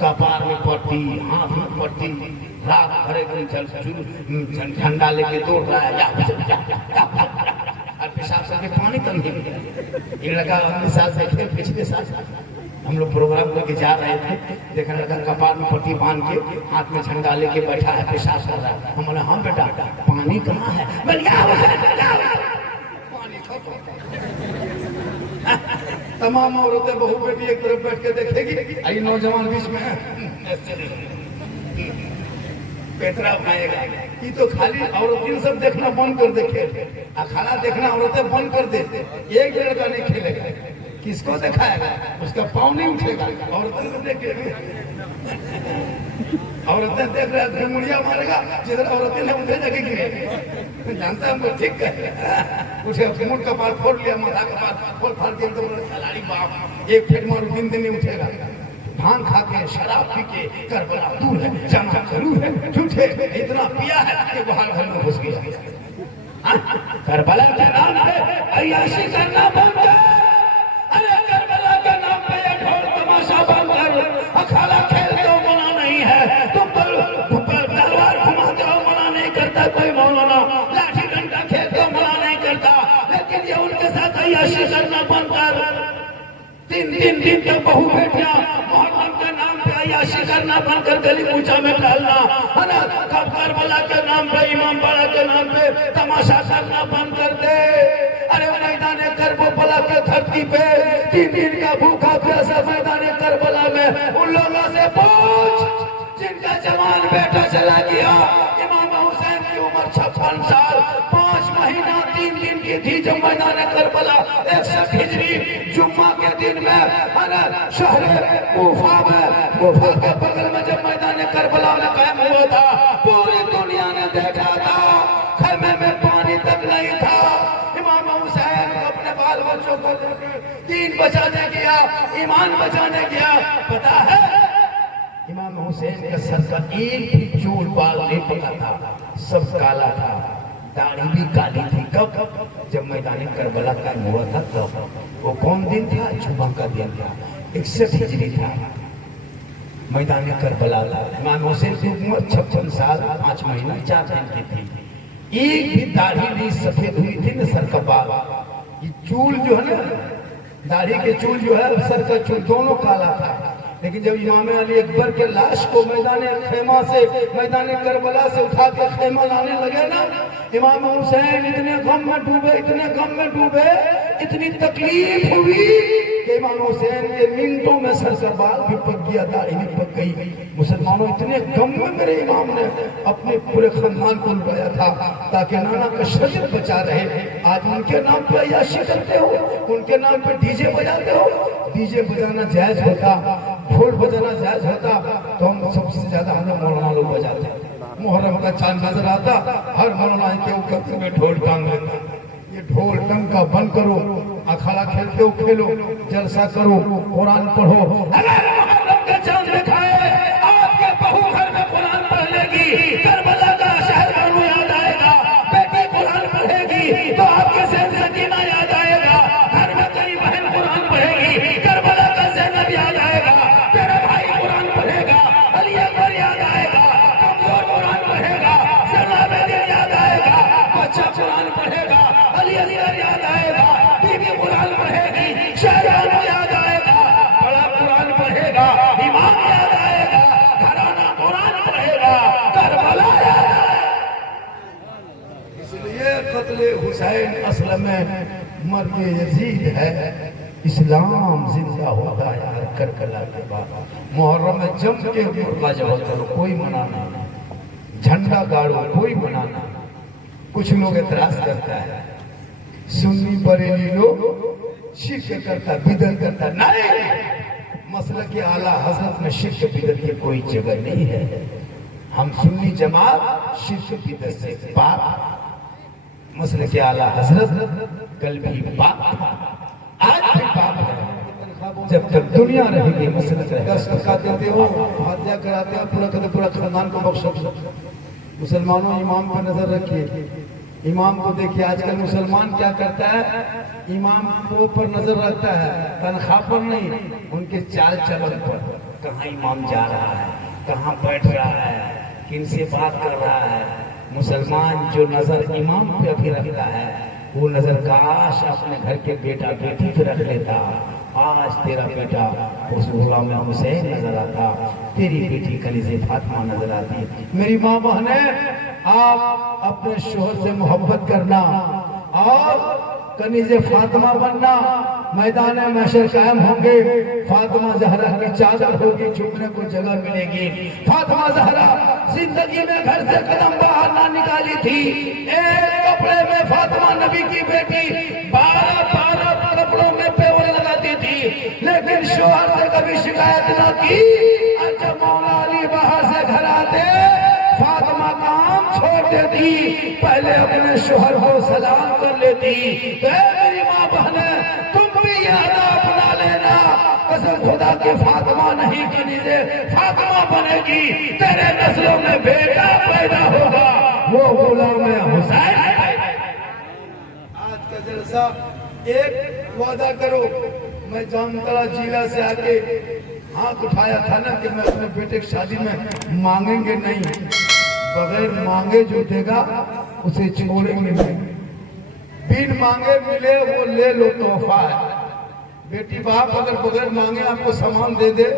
कपार में पट्टी, हाथ में पट्टी, रात भर एकदम झंडा लेके दौड़ रहा है, और पेशाब करके पानी तो नहीं। ये लगा अपने साथ देखे, पिछले साल हम लोग प्रोग्राम करके जा रहे थे, देखने लगा कपार में पट्टी बांध के हाथ में झंडा लेके बैठा है, पेशाब कर रहा है। हम बोले हाँ बेटा पानी कहाँ है? पानी खत्म। तमाम औरतें बहू बेटी एक तरफ बैठ के देखेगी, आई नौजवान बीच में पेटरा उठाएगा। ये तो खाली औरतें सब देखना बंद कर दे, खेल अखाड़ा देखना औरतें बंद कर दे, एक डेढ़ का नहीं खेलेगा। किसको दिखाएगा? उसका पाँव नहीं उठेगा। औरतें को देखेगी, औरतें देख रहे हैं, मुड़िया मारेगा, जिधर औरतें ने उठे जगह गिरे, जानता है हमको ठीक है। उठे मुंह का बाल फोड़ लिया, माथा का बाल फोड़ फाड़ के एकदम खिलाड़ी बाप, एक फेट मारू दिन नहीं उठेगा। भांग खा के शराब पी के करबला दूर है, जाना जरूर है, झूठे इतना पिया है कि बाहर घर में घुस गया। करबला के नाम पे अय्याशी करना बंद कर। अरे करबला के नाम पे ये ढोल तमाशा बंद कर। अखाड़ा खेलते हो मना नहीं है, तुम पर तलवार घुमाते हो मना नहीं करता कोई मौलाना, लाठी डंडा खेलते हो मना नहीं करता, लेकिन ये उनके साथ अय्याशी करना बंद कर। तीन दिन तक बहू बेटियां मोहर्रम के नाम पे अय्याशी करना बंद कर, गली कूचा में टहलना है ना, कब करबला के नाम पे, इमाम बाड़ा के नाम पे तमाशा करना बंद कर दे। अरे मैदान करबला के धरती पे 3 दिन का भूखा प्यासा मैदान करबला में उन लोगों से पूछ जिनका जवान बेटा चला गया। इमाम हुसैन की उम्र 56 साल 5 महीना 3 दिन की थी जब मैदान करबला 61 हिजरी जुम्मा के दिन में शहर कूफा के बगल में जब मैदान करबला में कायम हुआ था, पूरी दुनिया ने देखा था, खेमे में पानी तक नहीं था। इमाम हुसैन अपने बाल बच्चों को दीन बचाने गया, ईमान बचाने गया। पता है इमाम हुसैन के सर का एक भी चूल बाल नहीं पका था, सब काला था, दाढ़ी भी काली थी। कब? जब मैदान करबला का हुआ था तब। वो कौन दिन था? जुम्मा का दिन था, 61 हिजरी था, मैदान करबला था। इमाम हुसैन की उम्र 56 साल 5 महीना 4 दिन की थी। एक भी दाढ़ी नहीं सफेद हुई थी न सर का बाल। ये चूल जो है ना, दाढ़ी के चूल जो है, सर का चूल दोनों काला था। लेकिन जब इमाम अली अकबर के लाश को मैदान खेमा से, मैदान करबला से उठा के खेमा लाने लगे ना, इमाम हुसैन इतने गम में डूबे, इतने गम में डूबे, इतनी तकलीफ हुई कि इमाम हुसैन के मिनटों में सर का बाल भी पक गया, दाढ़ी भी पक गई। मुसलमानों इतने गम में मेरे इमाम ने अपने पूरे खानदान को लुटाया था ताकि नाना का शरीर बचा रहे। आज उनके नाम पे अय्याशी करते हो, उनके नाम पे डीजे बजाते हो। डीजे बजाना जायज होता, ढोल बजाना जायज होता तो हम सबसे ज्यादा हम लोग मौलाना लोग बजाते। मुहर्रम का चांद नजर आता, हर मौलाना के ऊपर में ढोल टांग लेता। ये ढोल टंका बंद करो, अखाड़ा खेलते हो खेलो, जलसा करो, कुरान पढ़ो। अगर मुहर्रम का चांद दिखाए आपके बहू घर में कुरान पढ़ लेगी, करबला का शहर बनो याद आएगा, बेटी कुरान पढ़ेगी तो आपके ज़हन सकीना याद आएगा, घर में तेरी बहन कुरान पढ़ेगी, करबला का ज़ैनब याद आएगा, तेरा भाई कुरान पढ़ेगा, अली अकबर याद आएगा, कमजोर कुरान पढ़ेगा, ज़ैनब याद आएगा, बच्चा कुरान पढ़ेगा, अली असगर याद आएगा, बीबी कुरान पढ़ेगी, शहजादा याद आएगा, बड़ा कुरान पढ़ेगा, इमाम याद आएगा, घराना कुरान पढ़ेगा, करबला याद आएगा। इसलिए कत्ले हुसैन असल में मर्द यजीद है। इस्लाम जिंदा होता है हर करबला के बाद। मुहर्रम में जम के मुर्गा जब करो, कोई मना नहीं, झंडा गाड़ो, कोई मना नहीं। कुछ लोग एतराज करता है, सुन्नी बरेली लोग शिर्क करता, बिदअत करता। नहीं, मसला के आला हजरत में शिर्क बिदअत की कोई जगह नहीं है। हम सुन्नी जमात शिर्क बिदअत से पाक, मसले के आला हजरत कल भी पाक, आज भी पाक है। जब तक दुनिया रहेगी मसलत रहेगा। सदका देते हो, हत्या कराते हो, पूरा खानदान को बख्शो। मुसलमानों इमाम पर नजर रखिए, इमाम को देखिए, आजकल मुसलमान क्या करता है, इमाम को पर नजर रखता है, तनख्वाह पर नहीं, उनके चाल चलन पर। कहाँ इमाम जा रहा है, कहाँ बैठ रहा है, किन से बात कर रहा है। मुसलमान जो नजर इमाम पे अभी रखता है, वो नजर काश अपने घर के बेटा बेटी पे रख लेता। आज तेरा बेटा उस गुलाम हुसैन नजर आता, तेरी बेटी कलीज़े फातिमा नजर आती। मेरी माँ बहने, आप अपने शोहर से मोहब्बत करना और कनीज़े फातिमा बनना। मैदान महशर कायम होंगे, फातिमा जहरा की चादर होगी, झुकने को जगह मिलेगी। फातिमा जहरा जिंदगी में घर से कदम बाहर ना निकाली थी। एक कपड़े में फातिमा नबी की बेटी 12 कपड़ों में पेवर लगाती थी, लेकिन शोहर से कभी शिकायत ना की। और जब मौला अली बाहर से घर आते, फातिमा काम छोड़ देती, पहले अपने शोहर को सलाम कर लेती। तो मेरी माँ बहने, तुम भी ये अदा अपना लेना। कसम खुदा की फातिमा नहीं कनीज़े फातिमा बनेगी, तेरे नस्लों में बेटा पैदा होगा, वो गुलाम हुसैन। आज का जलसा, एक वादा करो, मैं जामतला जिला से आके हाथ उठाया था ना कि मैं अपने बेटे की शादी में मांगेंगे नहीं, बगैर मांगे जो देगा उसे छोड़ेंगे नहीं। बिन मांगे मिले वो ले लो, तोहफा है। बेटी बाप अगर बगैर मांगे आपको सामान दे दे,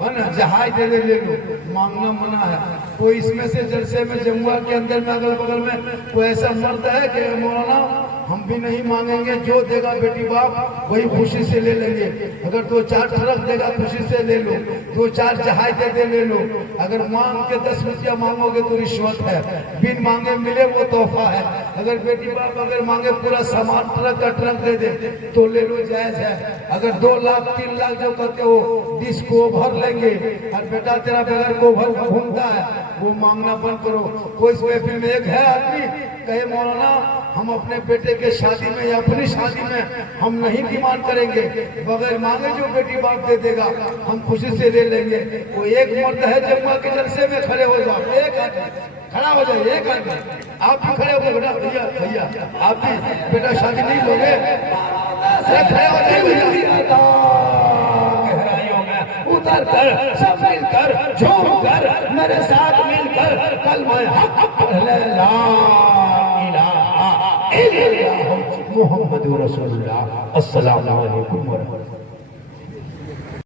है ना, जहाज दे दे, ले लो, मांगना मना है। कोई इसमें से जलसे में जमुआ के अंदर में अगल बगल में कोई ऐसा मर्द है कि मौलाना हम भी नहीं मांगेंगे, जो देगा बेटी बाप वही खुशी से ले लेंगे। अगर 2-4 ट्रक देगा खुशी से ले लो, 2-4 जहाज दे दे ले लो। अगर मांग के 10 रुपया मांगोगे तो रिश्वत है, बिन मांगे मिले वो तोहफा है। अगर बेटी बाप अगर मांगे पूरा सामान ट्रक का ट्रक दे दे तो ले लो, जायज है। अगर 2 लाख 3 लाख जो कहते हो डिस को भर लेंगे, और बेटा तेरा बगैर को भर घूमता है, वो मांगना बंद करो। कोई इस महफिल में एक है आदमी कहे मौलाना हम अपने बेटे के शादी में या अपनी शादी में हम नहीं डिमांड करेंगे, बगैर मांगे जो बेटी बाप दे देगा हम खुशी से ले लेंगे। वो एक मर्द है जमुआ के जलसे में खड़े हो जाओ, एक आदमी खड़ा हो जाए, एक आदमी। आप भी खड़े हो गए बेटा, भैया भैया आप भी बेटा शादी नहीं लोगे, खड़े हो जाए भैया। उतर कर सब मिलकर झूम कर मेरे साथ मिलकर कलमा हक पढ़ ले, ला इलाहा इल्लल्लाह मुहम्मदुर रसूलुल्लाह। अस्सलामु अलैकुम व रहमतुल्लाह।